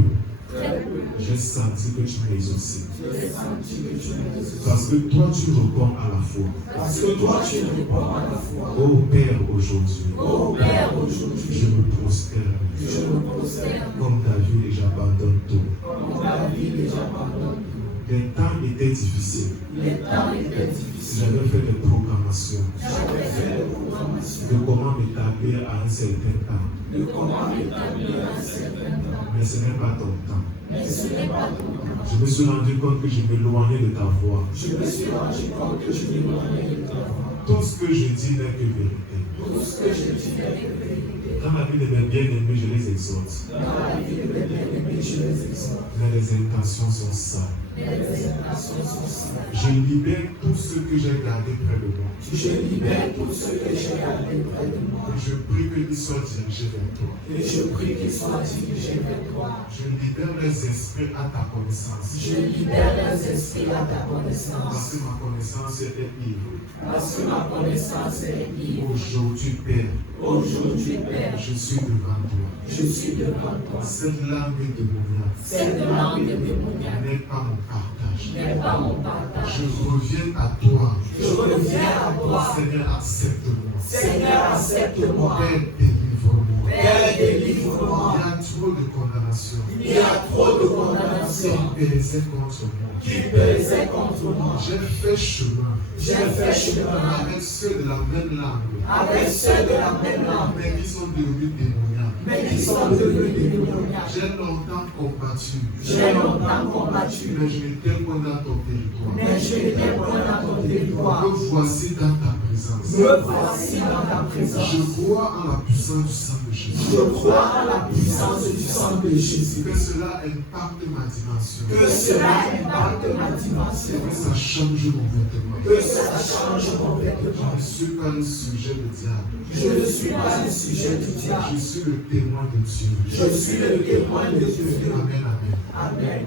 Très peu. j'ai senti que tu m'as exaucé. J'ai senti que tu m'as exaucé. Parce que toi, tu réponds à la foi. Parce que toi, tu réponds à la foi. Ô Père, aujourd'hui, Ô Père, aujourd'hui, je me prosterne. je me prosterne. Comme David et j'abandonne tout. Comme David et j'abandonne. Les temps étaient difficiles. Les temps étaient difficiles. J'avais fait des proclamations J'avais fait des proclamations de comment m'établir à un certain temps. de comment m'établir un certain temps. Mais ce n'est pas ton temps. Mais ce n'est pas ton temps. Je me suis rendu compte que je m'éloignais de ta voix. Je me suis rendu compte que je m'éloignais de ta voix. Tout ce que je dis n'est que vérité. Tout ce que je dis est vérité. Dans la vie de mes bien-aimés, je les exhorte. Dans la vie de mes bien-aimés, je les exhorte. Mais les intentions sont sales. Mais les intentions sont saines. Je libère tout ce que j'ai gardé près de moi. Je libère tout ce que j'ai gardé près de moi. Et je prie qu'il soit dirigé vers toi. Et je prie qu'il soit dirigé vers toi. Je libère les esprits à ta connaissance. Je libère les esprits à ta Parce connaissance. que ma connaissance est ivre. Parce que ma connaissance est libre. Aujourd'hui, Père, Aujourd'hui, Père, je suis devant toi. je suis devant toi. Cette langue démoniaque Cette langue démoniaque n'est pas mon partage. n'est pas mon partage. Je reviens à toi. Je reviens à toi. Seigneur, accepte-moi. Seigneur, accepte-moi. Père, délivre-moi. Père, délivre-moi. Il y a trop de condamnation Il y a trop de condamnation qui pesait contre moi. qui pesait contre moi. J'ai fait chemin J'ai fait chemin avec ceux de la même langue, avec ceux de la même langue, mais qui sont devenus démoniaques. mais qui sont devenus démoniaques. J'ai longtemps combattu, J'ai longtemps combattu, mais je n'étais point dans ton territoire. mais je n'étais point dans ton territoire. Me voici dans ta présence. Me voici dans ta présence. Je crois en la puissance du sang de Jésus. Je crois en la puissance du sang de Jésus. Que cela impacte ma dimension. Que cela impacte ma dimension. Que ça change mon vêtement. Que ça change mon vêtement. Je ne suis pas le sujet du diable. Je ne suis pas le sujet du diable. Je suis le témoin de Dieu. Je suis le témoin de Dieu. Amen, amen. Amen.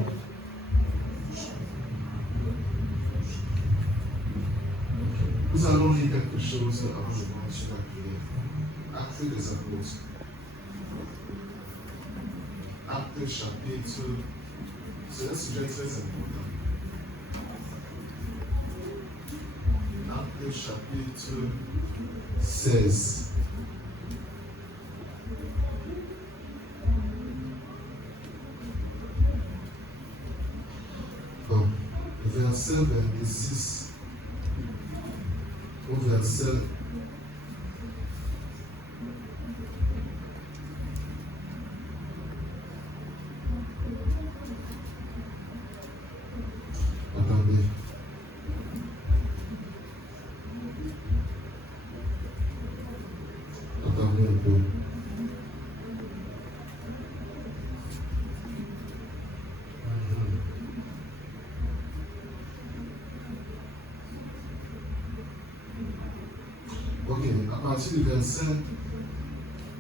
Nous allons lire quelque chose avant de continuer la prière. Actes des apôtres. Actes chapitre. C'est un sujet très important. Actes chapitre 16. Bon, verset 26. au verset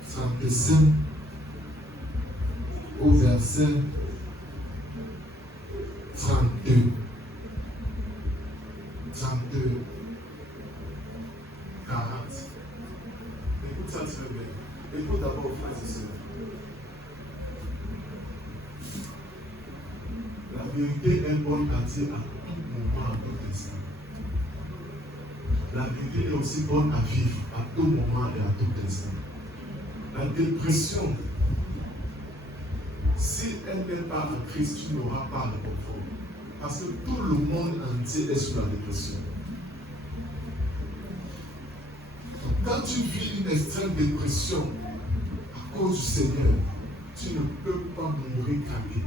35 au verset 32. 32, 40. Écoute ça très bien. Écoute d'abord, frères et sœurs. La vérité est bonne à dire à tout moment, à tout instant. La vérité est aussi bonne à vivre à tout moment et à tout instant. La dépression, si elle n'est pas en Christ, tu n'auras pas le confort. Parce que tout le monde entier est sous la dépression. Quand tu vis une extrême dépression à cause du Seigneur, tu ne peux pas mourir craqué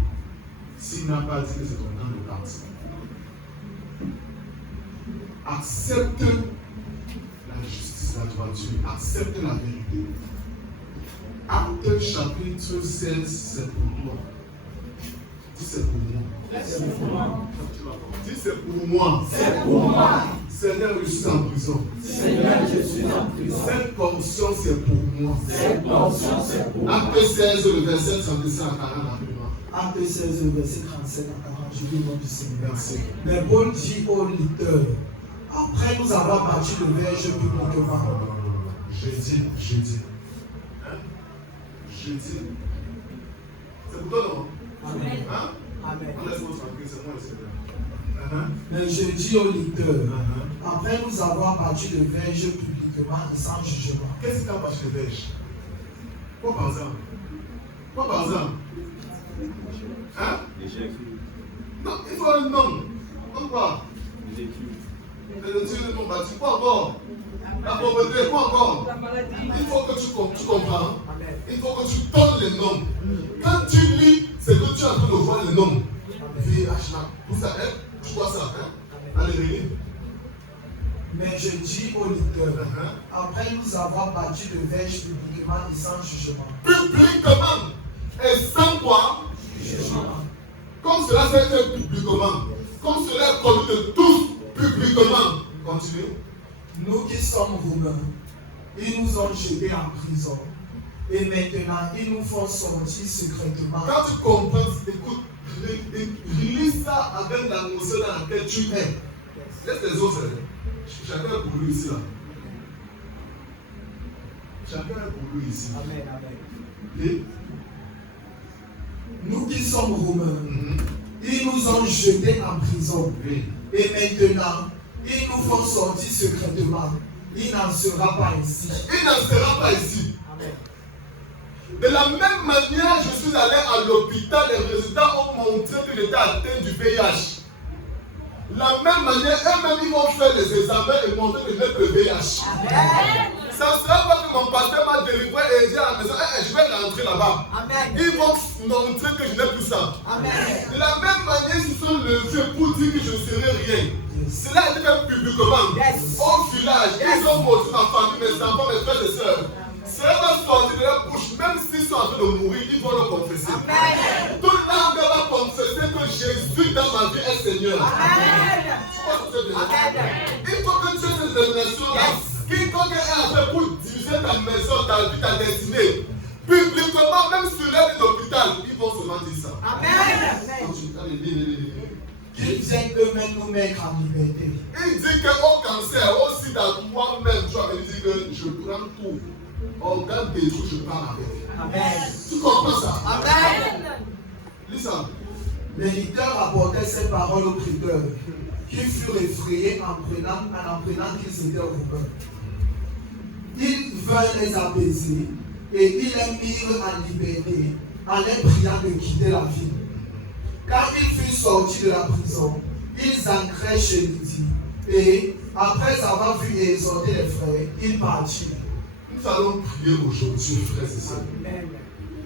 s'il n'a pas dit que c'est ton temps de partir. Accepte la justice, la droiture, accepte la vérité. Acte chapitre 16, c'est pour toi. Dis c'est pour moi. C'est pour moi. Dis c'est pour moi. C'est pour moi. Seigneur, je suis en prison. Seigneur, je suis en prison. Cette portion, c'est pour moi. Cette portion, c'est pour moi. Acte 16, le verset 37 à 40 rapidement. Acte 16, le verset 37 à 40, je lis le nom du Seigneur. Merci. Mais Paul dit au leader, après nous avoir battu le verge publiquement. Jeudi. Hein? Jeudi. C'est pour toi, non? Amen. Hein? Amen. On laisse-moi tranquille, c'est moi le Seigneur. Mais je dis au leader, après nous avoir battu le verge publiquement et sans jugement. Qu'est-ce qui t'a battu le verge? Quoi par exemple? Quoi par exemple? Hein? Non, il faut un nom. Pourquoi? Les études m'ont battu. Quoi encore? La pauvreté, quoi encore? Il faut que tu comprends. Il faut que tu donnes les noms. Quand tu lis, c'est que tu es en train de voir les noms. VH, tout ça, hein? Tu vois ça, hein? Allez, relis. Mais je dis au leader, après nous avoir battu le verge publiquement et sans jugement. Publiquement et sans quoi? Jugement. Comme cela s'est fait publiquement, comme cela est connu de tous publiquement. Continue. Nous qui sommes Romains, ils nous ont jetés en prison. Et maintenant, ils nous font sortir secrètement. Quand tu comprends, écoute, relis ça avec l'atmosphère dans laquelle tu es. Laisse les autres. Chacun est pour lui ici. Là. Chacun est pour lui ici. Amen, amen. Et nous qui sommes Romains, ils nous ont jetés en prison. oui. Et maintenant, ils nous font sortir secrètement. Il n'en sera pas ainsi. Il n'en sera pas ici. Amen. De la même manière, je suis allé à l'hôpital, les résultats ont montré que j'étais atteint du VIH. De la même manière, eux-mêmes, ils vont faire les examens et montrer que j'ai le VIH. Amen. Ça ne sera pas que mon pasteur m'a délivré et dit à la maison, je vais rentrer là-bas. Amen. Ils vont montrer que je n'ai plus ça. Amen. De la même manière, ils se sont levés pour dire que je ne serai rien. Cela a été fait publiquement. Yes. Au village, ils ont montré ma famille, mes enfants, mes frères et sœurs. Cela va sortir de leur bouche, même s'ils sont en train de mourir, ils vont le confesser. Amen. Toute langue va confesser que Jésus dans ma vie est Seigneur. Amen. Il faut que tu aies cette détermination-là. Quiconque est appelé pour diviser ta maison, ta vie, ta destinée, publiquement, même sur l'aide de l'hôpital, ils vont seulement dire ça. Amen. Qu'ils viennent eux-mêmes nous mettre en liberté. Il dit qu'au cancer, au sida, moi-même, tu vois, il dit que je prends tout. Organe des trucs, je parle avec. Amen. Tu comprends ça? Amen. Lis ça. Le leader apportait ces paroles aux prêteurs, qui furent effrayés en apprenant qu'ils étaient Romains. Ils vinrent les apaiser et ils les mirent en liberté en les priant de quitter la ville. Quand ils furent sortis de la prison, ils entrèrent chez Lydie Et après avoir vu et exhorté les frères, il partit. Nous allons prier aujourd'hui, frères et sœurs.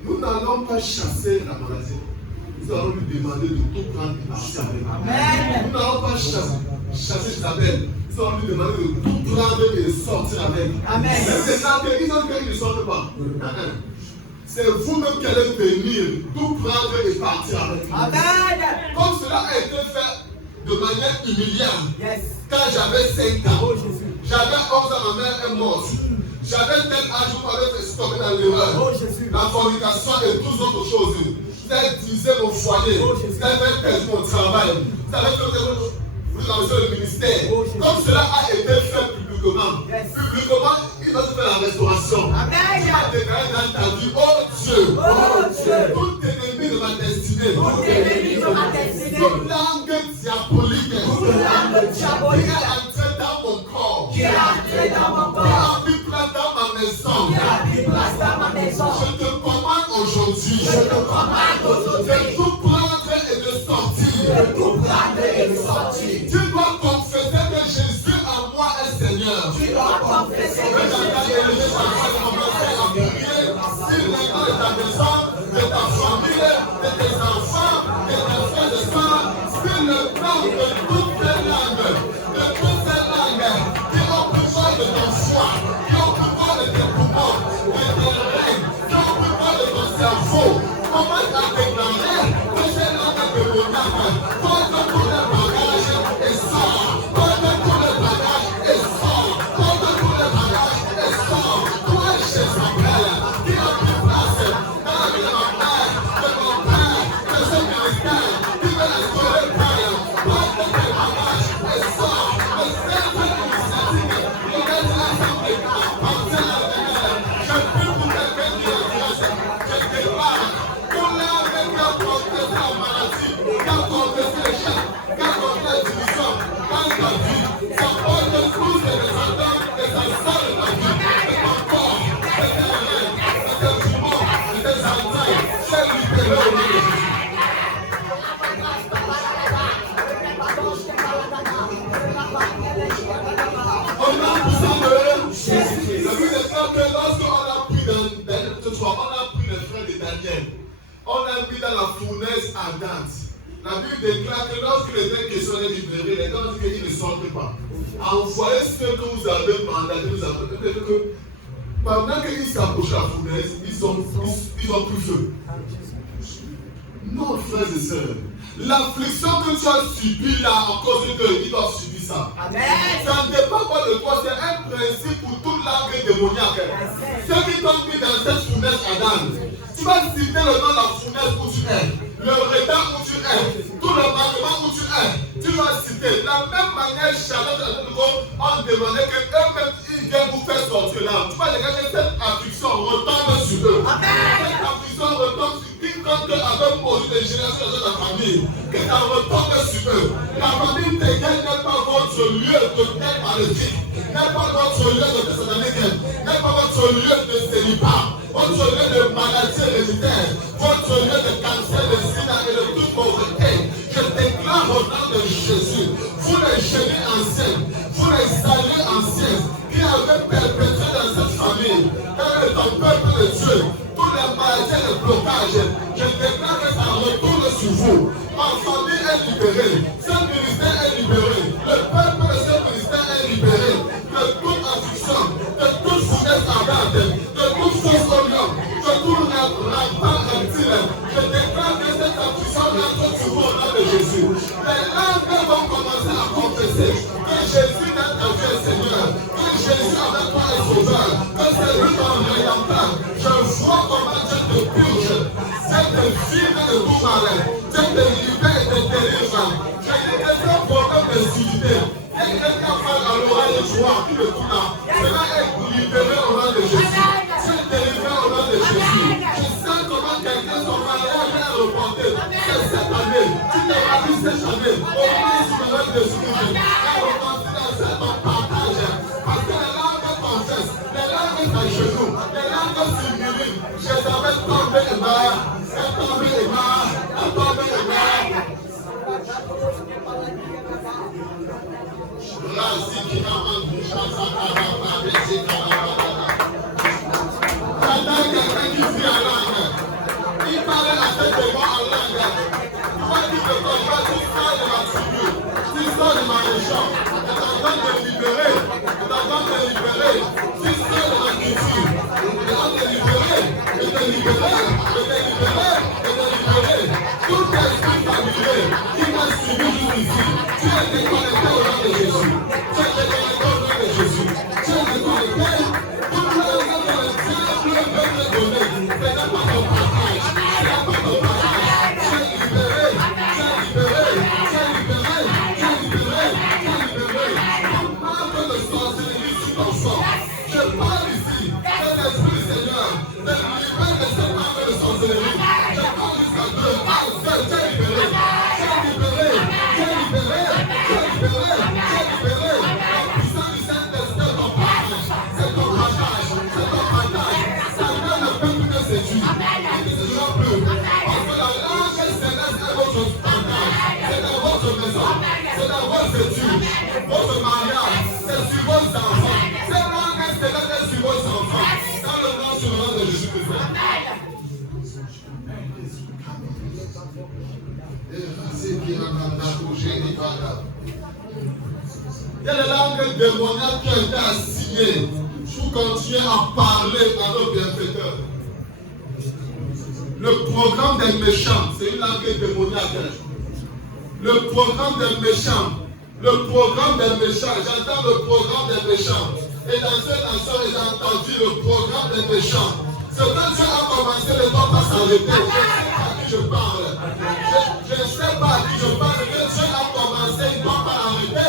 Nous n'allons pas chasser la maladie. Nous allons lui demander de tout prendre et partir avec nous. Nous n'allons pas chasser Isabelle. Nous allons lui demander de tout prendre et sortir avec. Même les gens qui ne sortent pas. C'est vous-même qui allez venir, tout prendre et partir avec nous. Comme cela a été fait de manière humiliante. Quand j'avais 5 ans, j'avais 11 ans, ma mère est morte. J'avais tel âge où on m'avait fait tomber dans l'erreur. La fornication et toutes autres choses. Ça utilisé mon foyer. Ça avait perdu mon travail. Ça avait fait le ministère. Comme cela a été fait publiquement. Publiquement, il va se faire la restauration. Tu vas déclarer dans ta vie, oh Dieu, tout ennemi de ma destinée. Toute langue diabolique. Qui est entrée dans mon corps. Qui a pris place dans ma maison. Je te commande aujourd'hui. De tout prendre et de sortir. Tu dois confesser que Jésus en moi est Seigneur. Tu dois confesser que Jésus en moi est Seigneur. S'il n'est pas de ta maison, de ta famille, de tes enfants, de tes frères et sœurs, s'il ne parle de toutes les langues, qui ont pouvoir de ton foi, qui ont pouvoir de tes poumons, de tes règles, qui ont pouvoir de ton cerveau, comment tu as déclaré que ces langues démoniaques, pose tous les bagages et sort, pose tous les bagages et sort, pose tous les bagages et sort. Toi, Jézabel, qui a pris place dans la vie de ma mère, de mon père, de ce ministère, qui veut instaurer Père, pose tes bagages et sort. On a mis dans la fournaise ardente. La Bible déclare que lorsqu'il était question de libérer, les gens disent qu'ils ne sortent pas. Envoyez ce que vous avez mandaté, vous avez dit que pendant qu'ils s'approchent de la fournaise, ils ont pris feu. Non, frères et sœurs, l'affliction que tu as subie là, en cause d'eux, ils doivent subir ça. Ça ne dépend pas de toi, c'est un principe pour toute langue démoniaque. Ceux qui t'ont mis dans cette fournaise ardente, tu vas citer le nom de la fournaise où tu es, le retard où tu es, tout le bâtiment où tu es, tu vas citer. De la même manière, Charlotte et Antoine ont demandé qu'eux-mêmes ils viennent vous faire sortir là. Tu vas regarder cette affliction retombe sur eux. Cette affliction retombe sur quiconque avait posé des générations dans ta famille. Que ça retombe sur eux. La famille de Dieu n'est pas votre lieu de tête maléfique, n'est pas votre lieu de satanique, n'est pas votre lieu de célibat. Votre lieu de maladie héréditaire, votre lieu de cancer, de sida et de toute pauvreté. Je déclare au nom de Jésus, vous les génies anciens, vous les alliés anciens qui avaient perpétré dans cette famille, dans ton peuple de Dieu, tous les maladies et les blocages, je déclare que ça retourne sur vous. Ma famille est libérée, ce ministère est libéré, le peuple de ce ministère est libéré de toute affliction, de toute fournaise ardente, de toute fausse oignon, de tout rampant reptile. Je déclare que cette affliction rentre sur vous au nom de Jésus. Les langues vont commencer à confesser que Jésus n'est ta vie Seigneur, que Jésus avec toi est sauveur, que c'est lui ton rédempteur. Je vois comment Dieu te purge, Dieu te vide de tout malin, Dieu te libère et te délivre. Je déclare ce problème de suicide. Et quelqu'un parle à l'oreille de joie, tout le coup là. Cela est libéré au nom de Jésus. C'est délivré au nom de Jésus. Je sens comment quelqu'un son mariage est reporté. C'est cette année. Tu t'es marié cette année. Au nom du nom de Jésus. Et reporté dans cet partage. Parce que les langues confessent. Les langues à genoux. Les langues s'immunisent. Je savais tomber et mort. Et tomber et mort. Et tomber et mort. libéré. Qui m'a suivi jusqu'ici. Tu es déconnecté au nom de Jésus. Tu es déconnecté au nom de Jésus. Tu es déconnecté. Tout l'argent que le diable veut te donner, ce n'est pas ton partage. Ce n'est pas ton partage. Tu es libéré. Tu es libéré. Tu es libéré. Tu es libéré. Tu es libéré. Toute marque de sorcellerie sur ton sang. Je parle ici. C'est l'Esprit du Seigneur. De libérer de cette marque de sorcellerie. Je parle jusqu'à Dieu. Parle, tu es libéré. Tu es libéré. Tu es libéré. Tu es libéré. Tu es libéré. La puissance du Saint-Esprit est ton partage. C'est ton partage. C'est ton partage. Satan ne peut plus te séduire. Il ne se sera plus. Parce que la langue céleste est votre partage. C'est dans votre maison. C'est dans votre étude. Votre mariage. C'est sur vos enfants. Cette langue céleste est sur vos enfants. Dans le nom sur le nom de Jésus-Christ. Il y a des langues démoniaques qui ont été assignées pour continuer à parler à nos bienfaiteurs. Le programme des méchants, c'est une langue démoniaque. Le programme des méchants. Le programme des méchants. J'entends le programme des méchants. Et dans cette nation, j'ai entendu le programme des méchants. Ce que Dieu a commencé, ne doit pas s'arrêter. Je sais pas à qui je parle. Je ne sais pas à qui je parle. Ce que Dieu a commencé, il ne doit pas l'arrêter.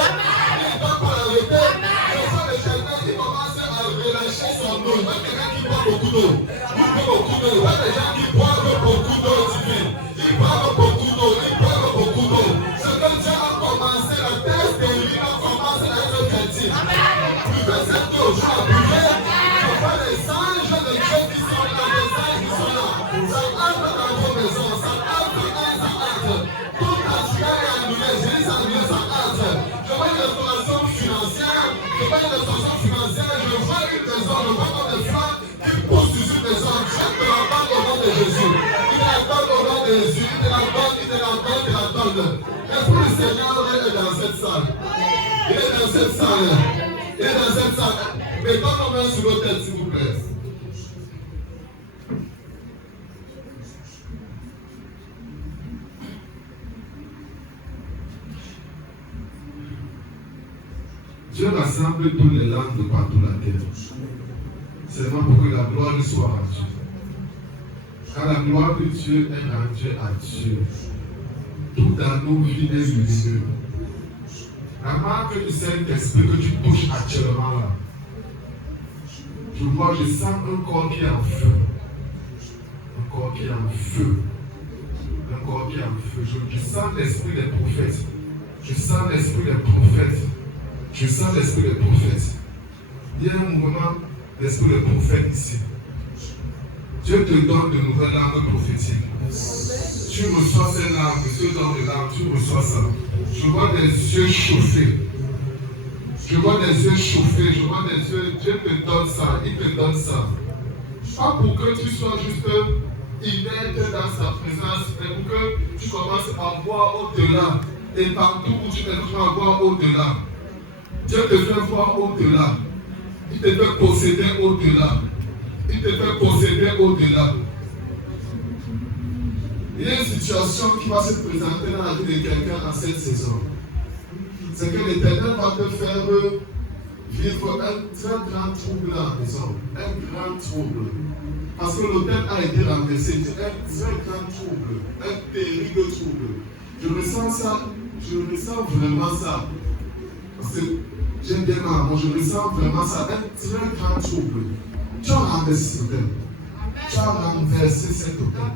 Il ne doit pas l'arrêter. Je sens le jardin qui commence à relâcher son eau. Il y a quelqu'un qui boit beaucoup d'eau. Il boit beaucoup d'eau. Il y a des gens qui boivent beaucoup d'eau divine. Ils boivent beaucoup d'eau. Ils boivent beaucoup d'eau. Ce que Dieu a commencé, la terre stérile commence à être fertile. Buvez cette eau, je la buvais. Je vois les anges de Dieu qui sont là, les anges qui sont là. Ça entre dans vos maisons, ça entre, ça entre. Tout naturel est annulé, je dis annulé, ça entre. Je vois une restauration financière, je vois une restauration financière, je vois une maison, je vois comme des flammes qui poussent sur une maison. Je te la donne au nom de Jésus. Il te la donne au nom de Jésus. Il te la donne, il te la donne, il te la donne. L'Esprit du Seigneur est dans cette salle. Il est dans cette salle. Il est dans cette salle. Mettons nos mains sur nos têtes, s'il vous plaît. Dieu rassemble toutes les langues de partout la terre. Seulement pour que la gloire lui soit rendue. Car la gloire de Dieu est rendue à Dieu. Tout dans nos vies est lumineux. La marque du Saint-Esprit que tu touches actuellement là. Je vois, je sens un corps qui est en feu. Un corps qui est en feu. Un corps qui est en feu. Je sens l'esprit des prophètes. Je sens l'esprit des prophètes. Je sens l'esprit des prophètes. Il y a un mouvement d'esprit des prophètes ici. Dieu te donne de nouvelles langues prophétiques. Tu reçois ces langues, ce genre de langues, tu reçois ça. Je vois des yeux chauffés. Je vois des yeux chauffés, je vois des yeux. Dieu te donne ça, il te donne ça. Pas pour que tu sois juste inerte dans sa présence, mais pour que tu commences à voir au-delà. Et partout où tu te trouves à voir au-delà. Dieu te fait voir au-delà. Il te fait posséder au-delà. Il te fait posséder au-delà. Il y a une situation qui va se présenter dans la vie de quelqu'un dans cette saison. C'est que l'Éternel va te faire vivre un très grand trouble à la maison. Un grand trouble. Parce que l'hôtel a été renversé. Un très grand trouble. Un terrible trouble. Je ressens ça. Je ressens vraiment ça. Parce que j'aime bien ma maman. Je ressens vraiment ça. Un très grand trouble. Tu as renversé l'hôtel. Tu as renversé cet hôtel.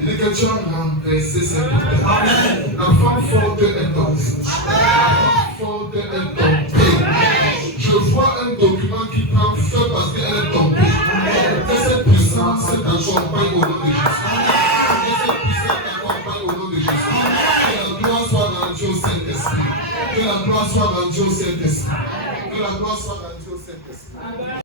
Il dit que tu as renversé cet hôtel. La femme forte est tombée. La femme forte est tombée. Je vois un document qui prend feu parce qu'elle est tombée. Que cette puissance t'accompagne au nom de Jésus. Que cette puissance t'accompagne au nom de Jésus. Que la gloire soit rendue au Saint-Esprit. Que la gloire soit rendue au Saint-Esprit. Que la gloire soit rendue au Saint-Esprit.